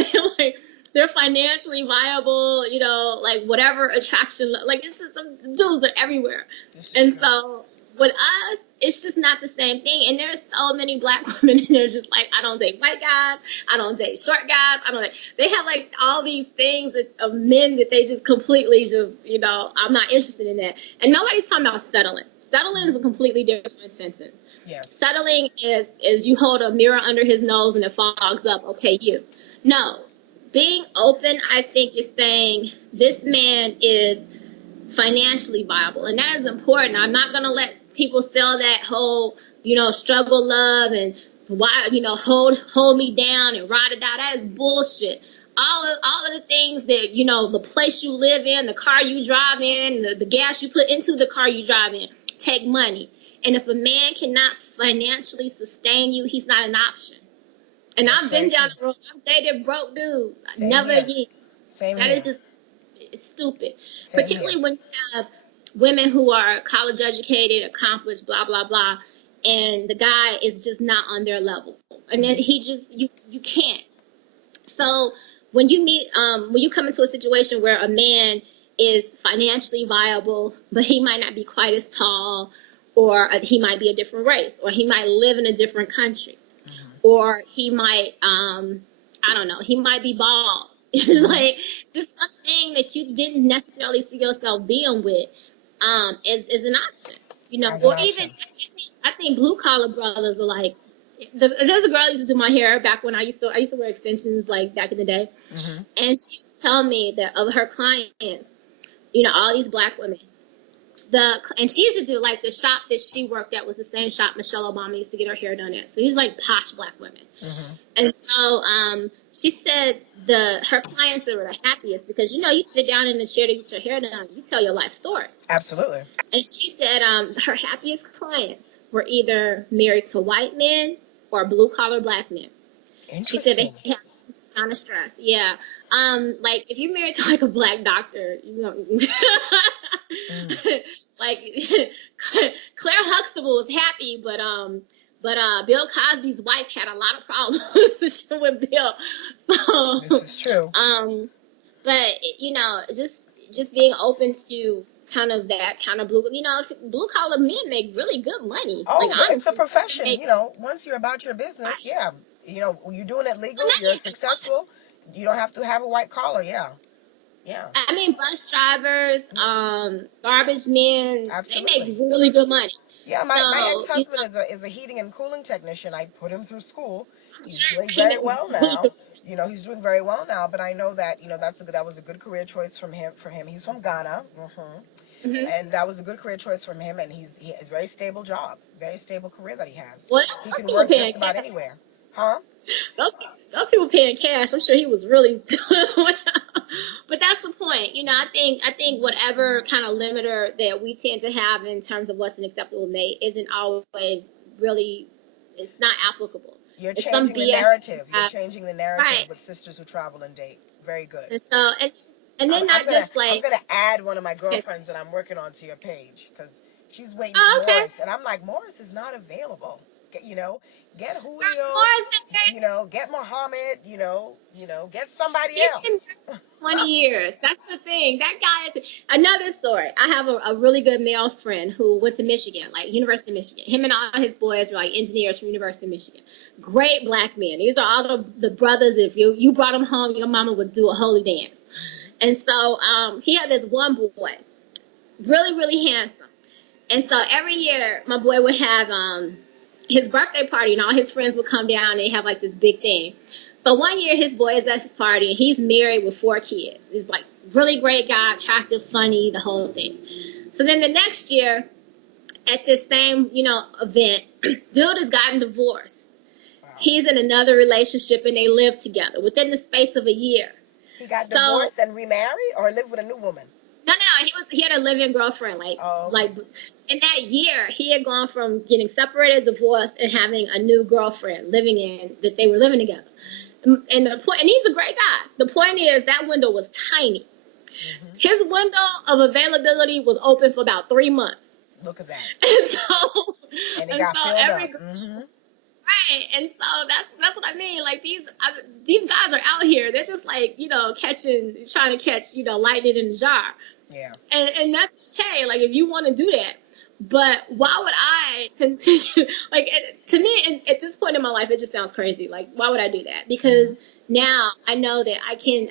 they're financially viable, whatever attraction. It's just, the dudes are everywhere. And true. So with us, it's just not the same thing. And there's so many black women, and they're just like, I don't date white guys. I don't date short guys. They have all these things of men that they just completely I'm not interested in that. And nobody's talking about settling. Settling is a completely different sentence. Yes. Settling is you hold a mirror under his nose and it fogs up. Okay, you. No. Being open, I think, is saying this man is financially viable. And that is important. I'm not going to let people sell that whole, struggle love and why, hold me down and ride or die. That is bullshit. All of the things that, the place you live in, the car you drive in, the gas you put into the car you drive in, take money. And if a man cannot financially sustain you, he's not an option. And I've been down the road. I've dated broke dudes. Never again. That is just, it's stupid. Particularly when you have women who are college educated, accomplished, blah, blah, blah, and the guy is just not on their level. And then you can't. So when you come into a situation where a man is financially viable, but he might not be quite as tall, or he might be a different race, or he might live in a different country, or he might, he might be bald. Just something that you didn't necessarily see yourself being with, is an option, or even, I think blue collar brothers are like, there's a girl that used to do my hair back when I used to wear extensions back in the day. Mm-hmm. And she used to tell me that of her clients, all these black women, and she used to do, like, the shop that she worked at was the same shop Michelle Obama used to get her hair done at. So these like posh black women. Mm-hmm. And so she said her clients that were the happiest, because you sit down in the chair to get your hair done, you tell your life story. Absolutely. And she said her happiest clients were either married to white men or blue collar black men. She said they had kind of stress. Yeah. Like if you're married to like a black doctor, like Claire Huxtable was happy, but Bill Cosby's wife had a lot of problems with Bill. So this is true. But just being open to kind of that kind of blue collar men make really good money. Oh, like, honestly, it's a profession. Once you're about your business, yeah. You're doing it legal, you're successful. You don't have to have a white collar, yeah. I mean, bus drivers, garbage men, absolutely. They make really good money. Yeah, my ex-husband is a heating and cooling technician. I put him through school. He's doing very well now. He's doing very well now, but I know that, that was a good career choice for him. He's from Ghana. Mm-hmm. And that was a good career choice for him, and he has a very stable job, very stable career that he has. Well, he can work just about anywhere. Huh? Those people paying cash. I'm sure he was really doing well. But that's the point. I think whatever kind of limiter that we tend to have in terms of what's an acceptable mate isn't always really, it's not applicable. You're changing the narrative. You're changing the narrative right. with Sisters Who Travel and Date. Very good. And so, and then I'm going to add one of my girlfriends that I'm working on to your page, because she's waiting for Morris. And I'm like, Morris is not available. Get Julio, get Muhammad, get somebody else. 20 years. That's the thing. That guy is another story. I have a really good male friend who went to Michigan, like University of Michigan. Him and all his boys were like engineers from University of Michigan. Great black men. These are all the brothers. If you brought them home, your mama would do a holy dance. And so he had this one boy, really, really handsome. And so every year my boy would have his birthday party, and all his friends would come down and they have like this big thing. So one year his boy is at his party and he's married with 4 kids. He's like really great guy, attractive, funny, the whole thing. So then the next year at this same, event, dude has gotten divorced. Wow. He's in another relationship and they live together within the space of a year. He got divorced and remarried, or lived with a new woman? No. He had a living girlfriend. Like in that year, he had gone from getting separated, divorced, and having a new girlfriend that they were living together. And the point, and he's a great guy. The point is that window was tiny. Mm-hmm. His window of availability was open for about 3 months. Look at that. And it got filled up. Mm-hmm. Right, and so that's what I mean. Like these guys are out here. They're just like trying to catch lightning in a jar. Yeah. And that's okay. Like if you want to do that, but why would I continue? Like to me, at this point in my life, it just sounds crazy. Like why would I do that? Because now I know that I can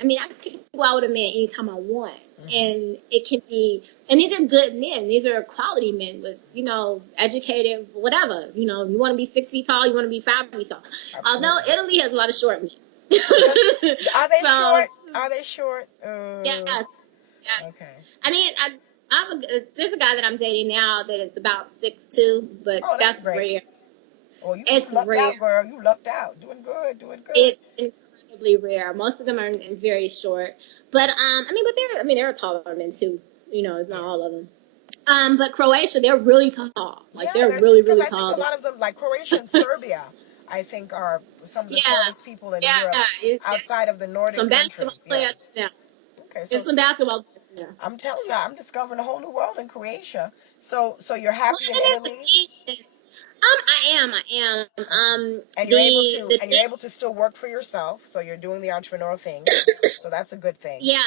go out with a man anytime I want. And it can be, and these are good men. These are quality men with, educated, whatever. You want to be 6 feet tall, you want to be 5 feet tall. Absolutely. Although Italy has a lot of short men. Are they short? Are they short? Yeah. Okay. I mean, there's a guy that I'm dating now that is about 6'2", but that's rare. Oh, it's lucked rare. Out, girl. You lucked out. Doing good. It's incredibly rare. Most of them are very short. But there are taller men too. It's not all of them. But Croatia, they're really tall. Like they're really, really tall. I think a lot of them, like Croatia and Serbia, I think are some of the tallest people in Europe outside of the Nordic countries. Players, Okay, so there's some basketball players. Yeah. I'm telling you, I'm discovering a whole new world in Croatia. So you're happy in Italy? I am. And you're able to still work for yourself. So you're doing the entrepreneurial thing. So that's a good thing. Yeah,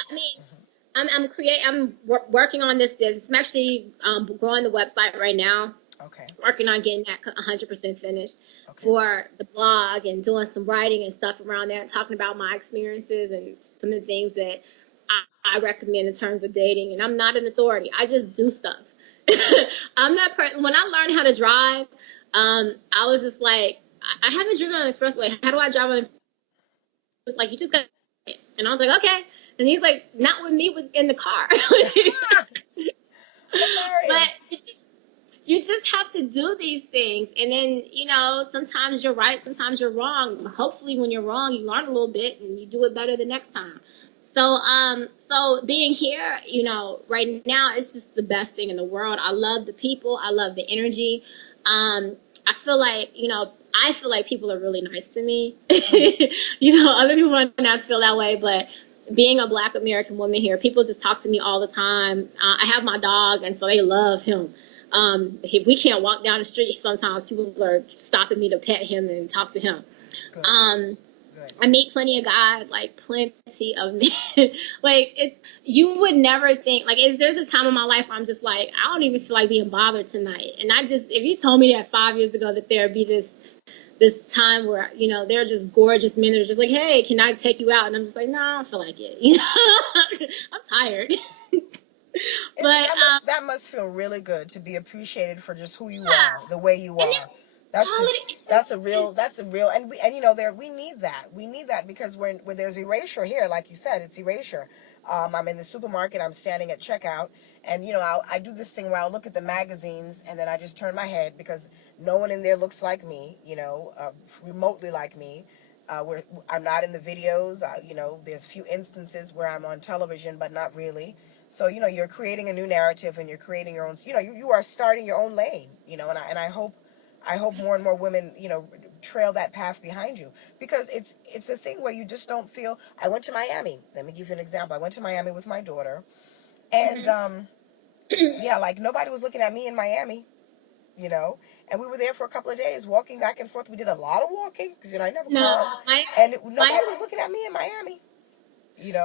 I'm working on this business. I'm actually growing the website right now. Okay. Working on getting that 100% finished for the blog and doing some writing and stuff around that, talking about my experiences and some of the things that I recommend in terms of dating. And I'm not an authority. I just do stuff. I'm not when I learned how to drive, I was just like, I haven't driven on the expressway. How do I drive on the expressway? It's like, you just got it. And I was like, okay. And he's like, not with me in the car. But Hilarious. you just have to do these things. And then, sometimes you're right, sometimes you're wrong. Hopefully when you're wrong, you learn a little bit and you do it better the next time. So being here, right now, it's just the best thing in the world. I love the people. I love the energy. I feel like people are really nice to me. Other people might not feel that way, but being a Black American woman here, people just talk to me all the time. I have my dog, and so they love him. If we can't walk down the street, sometimes people are stopping me to pet him and talk to him. Good. Good. I meet plenty of guys, like plenty of men. Like you would never think, like there's a time in my life where I'm just like, I don't even feel like being bothered tonight. And if you told me that 5 years ago that there'd be this time where, they're just gorgeous men that are just like, hey, can I take you out? And I'm just like, no, I don't feel like it. I'm tired. But that must feel really good to be appreciated for just who you are, the way you are. That's a real, and we need that. We need that because when there's erasure here, like you said, it's erasure. I'm in the supermarket, I'm standing at checkout, and I do this thing where I'll look at the magazines and then I just turn my head because no one in there looks like me, remotely like me. I'm not in the videos. There's a few instances where I'm on television, but not really. So you're creating a new narrative and you're creating your own. You are starting your own lane. And I hope more and more women, trail that path behind you because it's a thing where you just don't feel. I went to Miami. Let me give you an example. I went to Miami with my daughter, and yeah, like nobody was looking at me in Miami, and we were there for a couple of days walking back and forth. We did a lot of walking because I never called, and nobody was looking at me in Miami.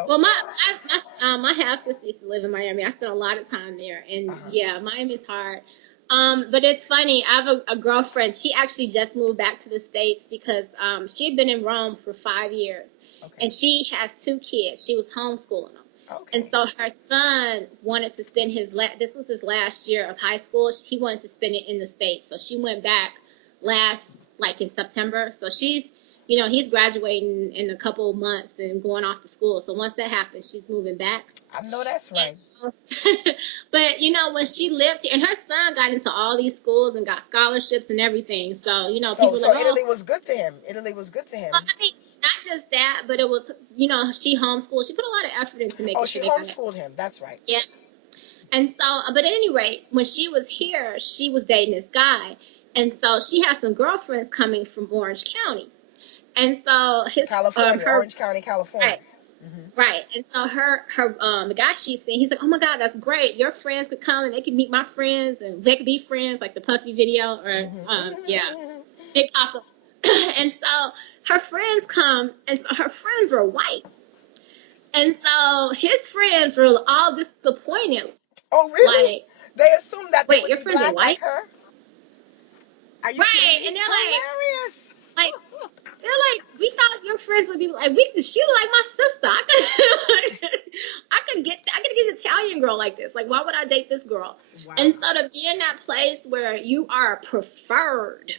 Well, my half sister used to live in Miami. I spent a lot of time there, and yeah, Miami's hard. But it's funny. I have a girlfriend. She actually just moved back to the States because she had been in Rome for 5 years, and she has 2 kids. She was homeschooling them, and so her son wanted to spend this was his last year of high school. He wanted to spend it in the States, so she went back in September. So he's graduating in a couple of months and going off to school. So once that happens, she's moving back. I know that's right. But when she lived here, and her son got into all these schools and got scholarships and everything. So people so Italy was good to him. Italy was good to him. Well, I mean, not just that, but it was she homeschooled. She put a lot of effort into making. Oh, she homeschooled him. That's right. Yeah. And so, but at any rate, when she was here, she was dating this guy, and so she had some girlfriends coming from Orange County. And so Orange County, California. Right. Mm-hmm. Right. And so the guy she's seeing, he's like, oh my God, that's great. Your friends could come and they could meet my friends and they could be friends, like the Puffy video or, Big Papa. And so her friends come, and so her friends were white. And so his friends were all disappointed. Oh, really? Like, they assumed that they would your be friends black are white? like her? Are you right. kidding me? And they're hilarious. like, we thought your friends would be like, she was like my sister. I could get an Italian girl like this. Like, why would I date this girl? Wow. And so to be in that place where you are preferred,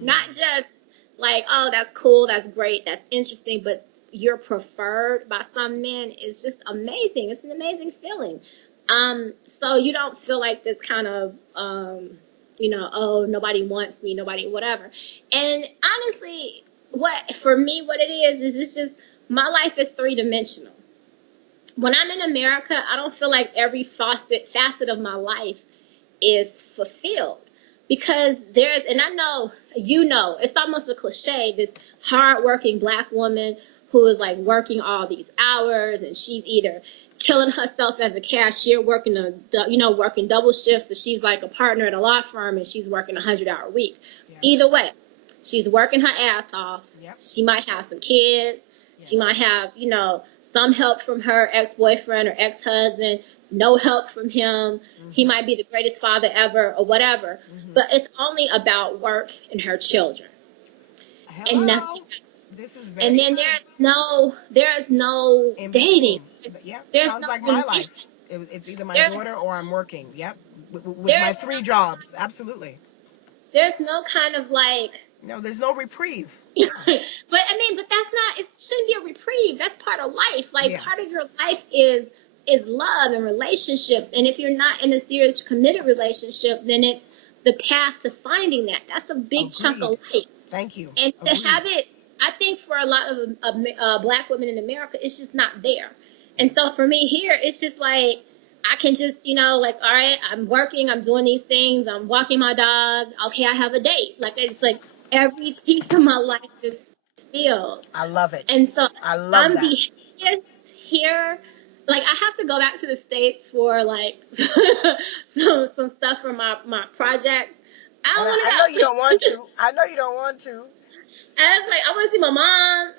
not just like, oh, that's cool, that's great, that's interesting, but you're preferred by some men is just amazing. It's an amazing feeling. So you don't feel like this kind of, oh, nobody wants me, nobody, whatever. And honestly, for me, what it is it's just, my life is 3-dimensional. When I'm in America, I don't feel like every facet of my life is fulfilled. Because and I know, it's almost a cliche, this hardworking black woman who is like working all these hours, and she's either killing herself as a cashier, working double shifts, so she's like a partner at a law firm and she's working 100-hour week. Yeah. Either way, she's working her ass off. Yep. She might have some kids. Yes. She might have, some help from her ex-boyfriend or ex-husband, no help from him. Mm-hmm. He might be the greatest father ever or whatever. Mm-hmm. But it's only about work and her children. Hello. And nothing else. This is very and then true. there is no dating. Yeah, there's sounds no like my life. It's either my daughter or I'm working. Yep, with my 3 jobs. Absolutely. There's no kind of like. No, there's no reprieve. But that's not. It shouldn't be a reprieve. That's part of life. Like part of your life is is love and relationships. And if you're not in a serious committed relationship, then it's the path to finding that. That's a big chunk of life. Thank you. And to have it, I think for a lot of Black women in America, it's just not there. And so for me here, it's just like, I can just, like, all right, I'm working, I'm doing these things, I'm walking my dog. Okay, I have a date. Like, it's like every piece of my life is filled. I love it. And so I'm the happiest here. Like, I have to go back to the States for, like, some stuff for my project. I don't want to I know you don't want to. I know you don't want to. And it's like, I want to see my mom,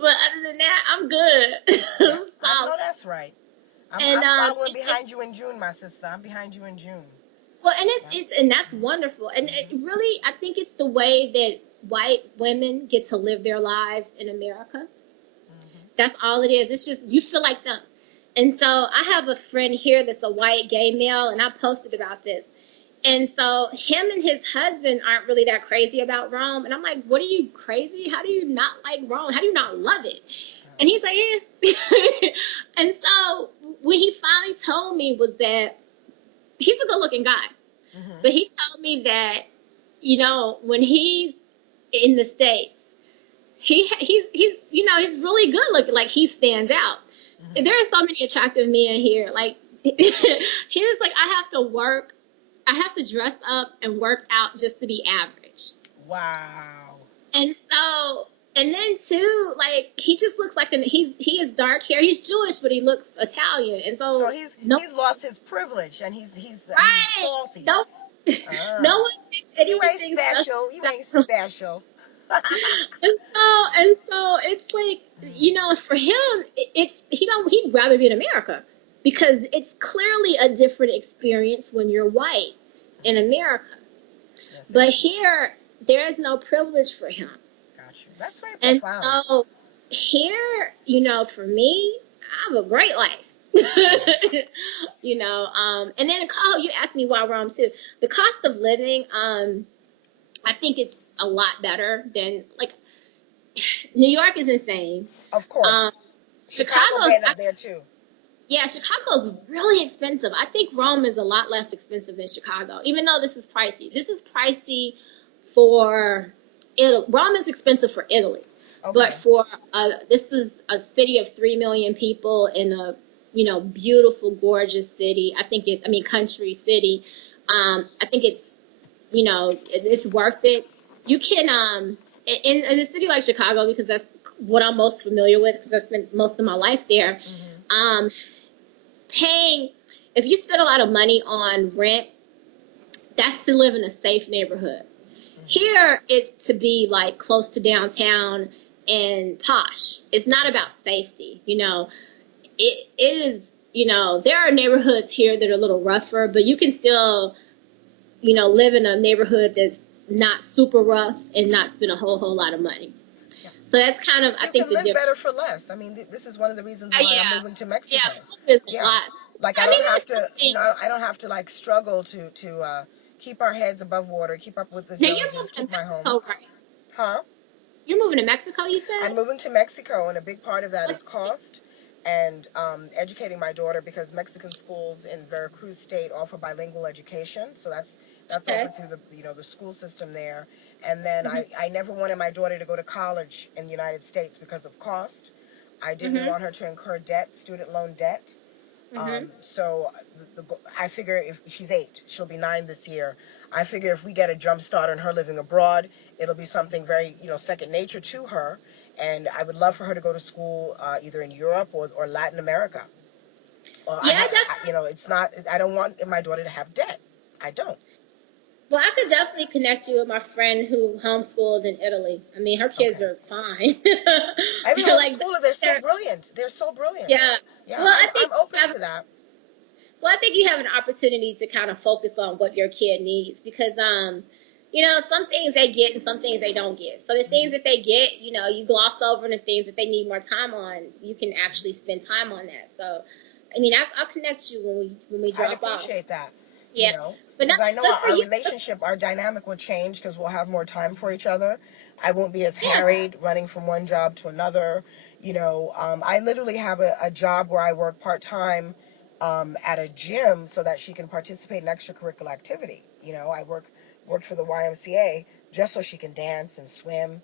But other than that, I'm good. Yeah, I know that's right. I'm following behind you in June, my sister. I'm behind you in June. Well, and that's wonderful. And it really, I think it's the way that white women get to live their lives in America. That's all it is. It's just, you feel like them. And so I have a friend here that's a white gay male, and I posted about this. And so him and his husband aren't really that crazy about Rome. And I'm like, what are you, crazy? How do you not like Rome? How do you not love it? And he's like, yeah. And so what he finally told me was that he's a good looking guy. But he told me that, when he's in the States, he's he's really good looking. Like, he stands out. There are so many attractive men here. Like, he was like, I have to dress up and work out just to be average. Wow. And then too, like, he just looks like he is dark hair. He's Jewish, but he looks Italian. And so he's lost his privilege, and he's salty. No one thinks you ain't special. You ain't special. and so it's like, for him, he'd rather be in America, because it's clearly a different experience when you're white in America. Yes, but here, there is no privilege for him. Gotcha. That's very profound. And so here, for me, I have a great life. And then you asked me why Rome too. The cost of living, I think it's a lot better than, like, New York is insane. Of course. Chicago's up there too. Yeah, Chicago's really expensive. I think Rome is a lot less expensive than Chicago, even though this is pricey. This is pricey for Italy. Rome is expensive for Italy. Okay. But for this is a city of 3 million people in a beautiful, gorgeous city. Country city. I think it's it's worth it. You can in a city like Chicago, because that's what I'm most familiar with, because I spent most of my life there. If you spend a lot of money on rent, that's to live in a safe neighborhood. Here, it's to be like close to downtown and posh. It's not about safety. It is, there are neighborhoods here that are a little rougher, but you can still, live in a neighborhood that's not super rough and not spend a whole lot of money. Yeah. So that's kind of, I think, the difference. You can live better for less. I mean, this is one of the reasons why I'm moving to Mexico. Yeah, a lot. Like, I don't have to, I don't have to, like, struggle to keep our heads above water, keep up with the Joneses, keep my home. Oh, right. Huh? You're moving to Mexico, you said? I'm moving to Mexico, and a big part of that is cost and educating my daughter, because Mexican schools in Veracruz State offer bilingual education. So that's offered through the school system there. And then I never wanted my daughter to go to college in the United States because of cost. I didn't want her to incur debt, student loan debt. So I figure if she's 8, she'll be 9 this year. I figure if we get a jump start on her living abroad, it'll be something very, second nature to her. And I would love for her to go to school either in Europe or Latin America. It's not, I don't want my daughter to have debt. I don't. Well, I could definitely connect you with my friend who homeschooled in Italy. I mean, her kids are fine. Every homeschooler, they're so brilliant. They're so brilliant. Yeah. Well, I'm open to that. Well, I think you have an opportunity to kind of focus on what your kid needs, because, some things they get and some things they don't get. So the things that they get, you gloss over, and the things that they need more time on, you can actually spend time on that. So, I mean, I'll connect you when we drop off. I appreciate that. you Yeah. know, But because that's I know good for our you. relationship, our dynamic will change because we'll have more time for each other. I won't be as Yeah. harried running from one job to another. I literally have a job where I work part-time at a gym so that she can participate in extracurricular activity. I work for the YMCA just so she can dance and swim,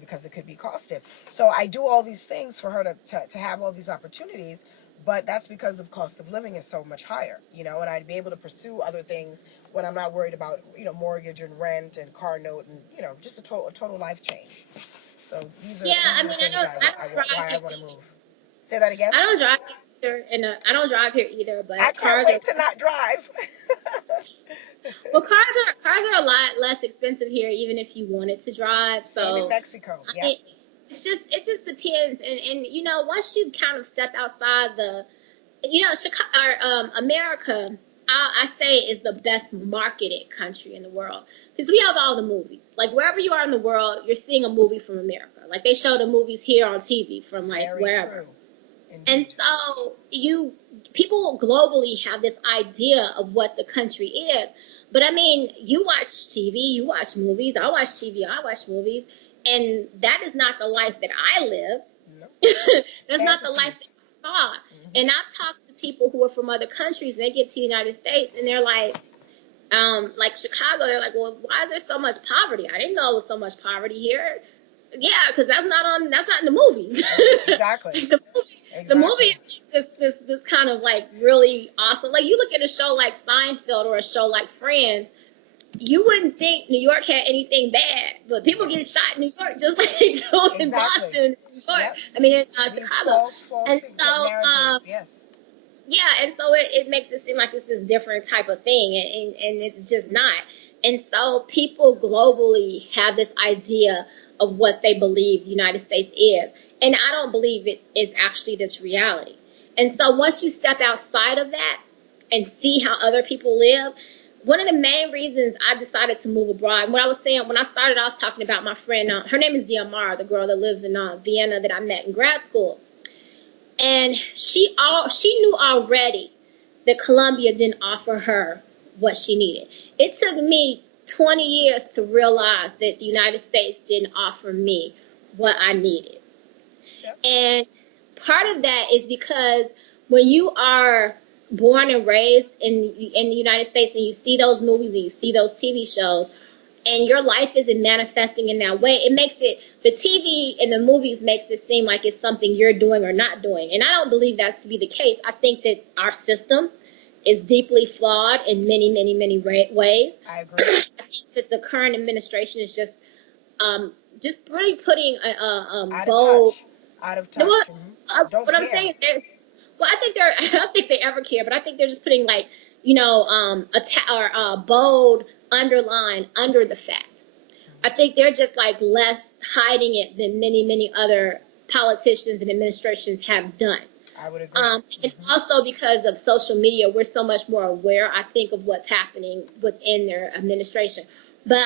because it could be costed. So I do all these things for her to have all these opportunities, but that's because of cost of living is so much higher, and I'd be able to pursue other things when I'm not worried about, mortgage and rent and car note and, just a total life change. So these are Yeah, these I are the mean, things I don't drive why I here. want to move. Say that again. I don't drive here either, and I don't drive here either. I But can't wait to not drive. cars are a lot less expensive here, even if you wanted to drive. Same in So Mexico. I Yep. mean, it just depends, and once you kind of step outside Chicago or America, I say is the best marketed country in the world because we have all the movies. Like wherever you are in the world, you're seeing a movie from America. Like they show the movies here on TV from like Very wherever. true. And Indeed. so people globally have this idea of what the country is. But I mean, you watch TV, you watch movies, I watch TV, I watch movies, and that is not the life that I lived. No. That's not the life that Fantasies. I saw. Mhm. And I've talked to people who are from other countries and they get to the United States and they're like Chicago, they're like, well, why is there so much poverty? I didn't know there was so much poverty here. Yeah, because that's not in the movies. Exactly. The movie Exactly. is this kind of like really awesome. Like you look at a show like Seinfeld or a show like Friends, you wouldn't think New York had anything bad, but people Yeah. get shot in New York just like they do in Exactly. Boston, New York. Yep. I mean, in These Chicago. false And so, narratives. Yes. yeah, and so it makes it seem like it's this different type of thing, and it's just not. And so people globally have this idea of what they believe the United States is. And I don't believe it is actually this reality. And so once you step outside of that and see how other people live, one of the main reasons I decided to move abroad, and what I was saying when I started off talking about my friend, her name is Diamara, the girl that lives in Vienna that I met in grad school. And she knew already that Columbia didn't offer her what she needed. It took me 20 years to realize that the United States didn't offer me what I needed. Yep. And part of that is because when you are born and raised in the United States and you see those movies and you see those TV shows, and your life isn't manifesting in that way, it makes it, the TV and the movies makes it seem like it's something you're doing or not doing. And I don't believe that to be the case. I think that our system is deeply flawed in many, many, many ways. I agree. I think that the current administration is just really putting bold. Out of touch. Well, Don't what I'm care. saying is, well, I don't think they ever care, but I think they're just putting like, bold underline under the fact. I think they're just like less hiding it than many, many other politicians and administrations have done. I would agree. And also because of social media, we're so much more aware, I think, of what's happening within their administration. But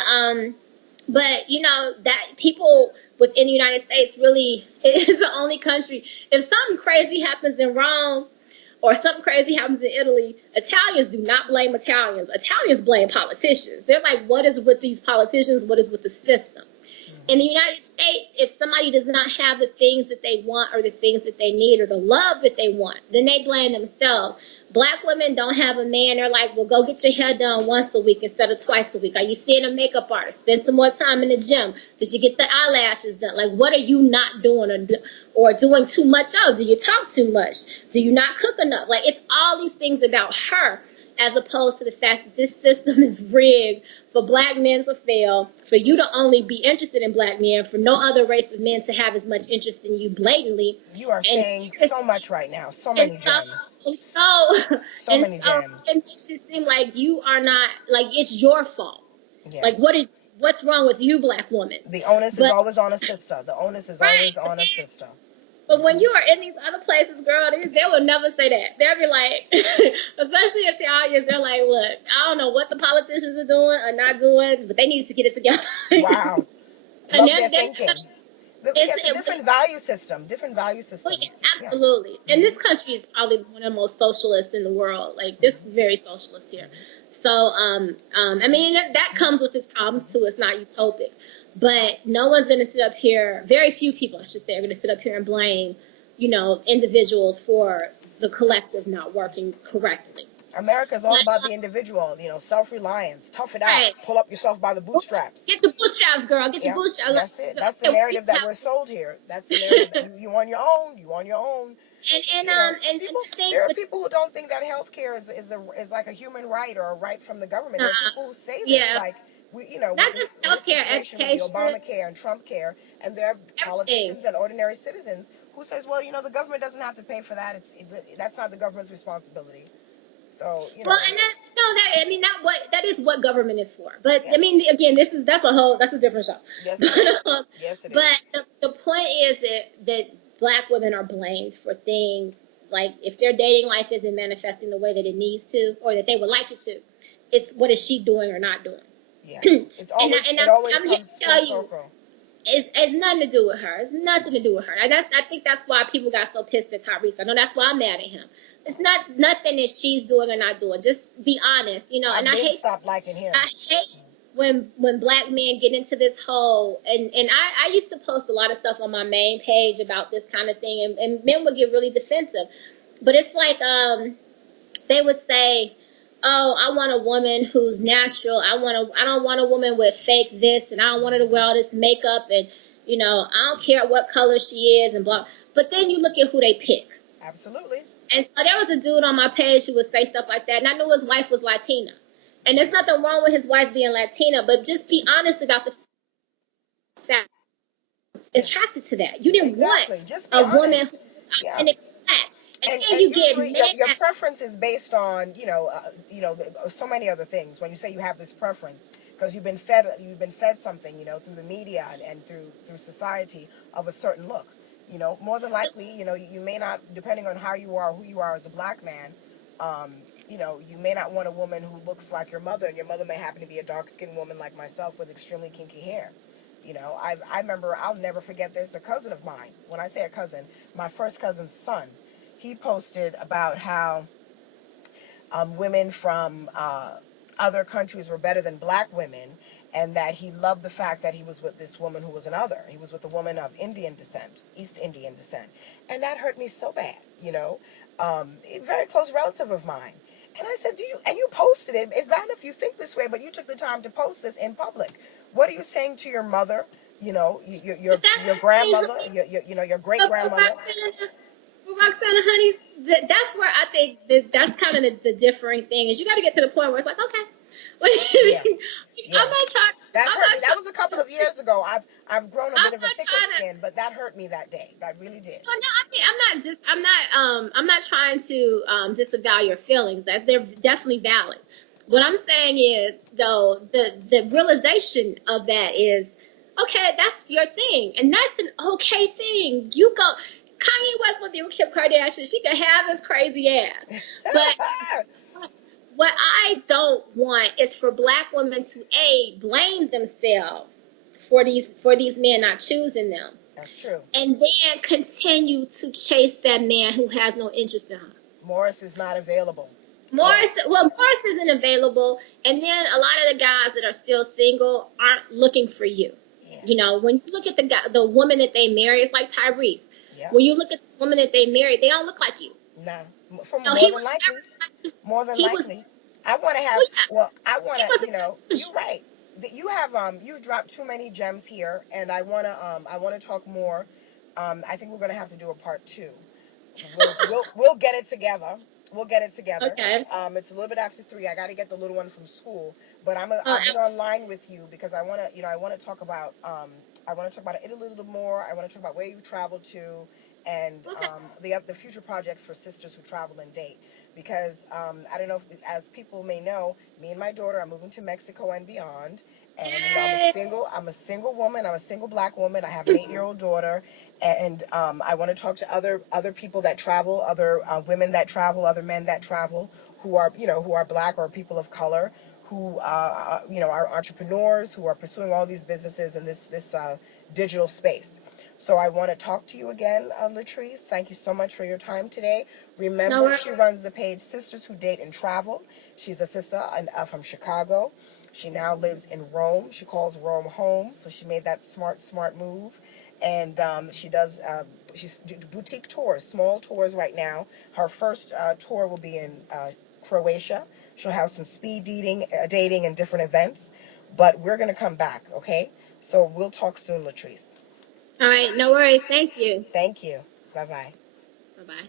that people within the United States really is the only country. If something crazy happens in Rome or something crazy happens in Italy, Italians do not blame Italians. Italians blame politicians. They're like, what is with these politicians? What is with the system? In the United States, if somebody does not have the things that they want or the things that they need or the love that they want, then they blame themselves. Black women don't have a man. They're like, well, go get your hair done once a week instead of twice a week. Are you seeing a makeup artist? Spend some more time in the gym. Did you get the eyelashes done? Like, what are you not doing or doing too much of? Do you talk too much? Do you not cook enough? Like, it's all these things about her, as opposed to the fact that this system is rigged for black men to fail, for you to only be interested in black men, for no other race of men to have as much interest in you blatantly. You are saying so much right now. So many gems. So many gems. It makes it seem like you are not, like it's your fault. Yeah. Like what's wrong with you, black woman? The onus is always on a sister. The onus is always on a sister. But when you are in these other places, girl, they will never say that. They'll be like, especially Italians, they're like, look, I don't know what the politicians are doing or not doing, but they need to get it together. Wow. Love their thinking. It's a different value system. Oh, yeah, absolutely. Yeah. And this country is probably one of the most socialist in the world. Like, this is very socialist here. So, I mean, that comes with its problems too. It's not utopic, but no one's going to sit up here. Very few people, I should say, are going to sit up here and blame, individuals for the collective not working correctly. America is all about the individual, self-reliance, tough it out, Right. pull up yourself by the bootstraps. Get the bootstraps, girl. Get your Yeah, bootstraps. that's it. That's the narrative that we're sold here. That's the narrative. You on your own. You on your own. And People. the thing There are with, people who don't think that healthcare is like a human right or a right from the government. There are people who say this, yeah, like not with just this healthcare, situation with the education, Obamacare and Trump care, and there are everything. politicians and ordinary citizens who says, well, the government doesn't have to pay for that. That's not the government's responsibility. So Well, and that is what government is for. But yeah. I mean, again, that's a different show. Yes, But, it is. Yes, it but is. the point is that Black women are blamed for things like if their dating life isn't manifesting the way that it needs to, or that they would like it to. It's what is she doing or not doing? Yes, it always I'm here comes to tell full you, circle. it's nothing to do with her. It's nothing to do with her. And I think that's why people got so pissed at Tyrese. I know that's why I'm mad at him. It's not nothing that she's doing or not doing. Just be honest, And I hate Stop liking him. I hate when Black men get into this whole and I used to post a lot of stuff on my main page about this kind of thing, and men would get really defensive. But it's like they would say, oh, I want a woman who's natural. I don't want a woman with fake this, and I don't want her to wear all this makeup, and I don't care what color she is, and blah. But then you look at who they pick. Absolutely. And so there was a dude on my page who would say stuff like that, and I knew his wife was Latina. And there's nothing wrong with his wife being Latina, but just be honest about the fact attracted to that. You didn't want just be a honest. woman who's Yeah. and then you usually get your preference is based on so many other things. When you say you have this preference because you've been fed something through the media and through society of a certain look. More than likely you may not, depending on how you are, who you are as a Black man. You may not want a woman who looks like your mother, and your mother may happen to be a dark-skinned woman like myself with extremely kinky hair. I remember, I'll never forget this, a cousin of mine, when I say a cousin, my first cousin's son, he posted about how women from other countries were better than Black women, and that he loved the fact that he was with this woman who was an other. He was with a woman of Indian descent, East Indian descent. And that hurt me so bad, a very close relative of mine. And I said, you posted it. It's bad enough you think this way, but you took the time to post this in public. What are you saying to your mother, your grandmother, your great-grandmother? Roxana, honey, that's where I think that's kind of the differing thing is you got to get to the point where it's like, okay. Yeah. I'm not trying. That hurt me. That was a couple of years ago. I've grown a bit of a thicker skin, but that hurt me that day. That really did. Well, no, I mean, I'm not trying to disavow your feelings. That they're definitely valid. What I'm saying is, though, the realization of that is, okay, that's your thing, and that's an okay thing. You go. Kanye West would be with Kim Kardashian. She could have his crazy ass, but what I don't want is for Black women to blame themselves for these men not choosing them. That's true. And then continue to chase that man who has no interest in her. Morris is not available. Morris isn't available, and then a lot of the guys that are still single aren't looking for you. Yeah. When you look at the woman that they marry, it's like Tyrese. Yeah. When you look at the woman that they married, they don't look like you. No, more than likely. I want to have. Well, I want to. You're right. You've dropped too many gems here, and I want to talk more. I think we're going to have to do a part 2. We'll get it together. Okay. It's a little bit after 3. I got to get the little one from school, but I'll be online with you because I want to talk about Italy a little more. I want to talk about where you traveled to, and the future projects for sisters who travel and date. Because I don't know if, as people may know, me and my daughter are moving to Mexico and beyond. And I'm a single woman. I'm a single Black woman. I have an 8-year-old daughter, and I want to talk to other people that travel, other women that travel, other men that travel, who are Black or people of color, who are entrepreneurs, who are pursuing all these businesses in this digital space. So I want to talk to you again, Latrese. Thank you so much for your time today. No Remember, worries. she runs the page Sisters Who Date and Travel. She's a sister from Chicago. She now lives in Rome. She calls Rome home, so she made that smart move. And she's boutique tours, small tours right now. Her first tour will be in Croatia. She'll have some speed dating and different events. But we're going to come back, okay? So we'll talk soon, Latrese. All right, no worries. Thank you. Thank you. Bye-bye. Bye-bye.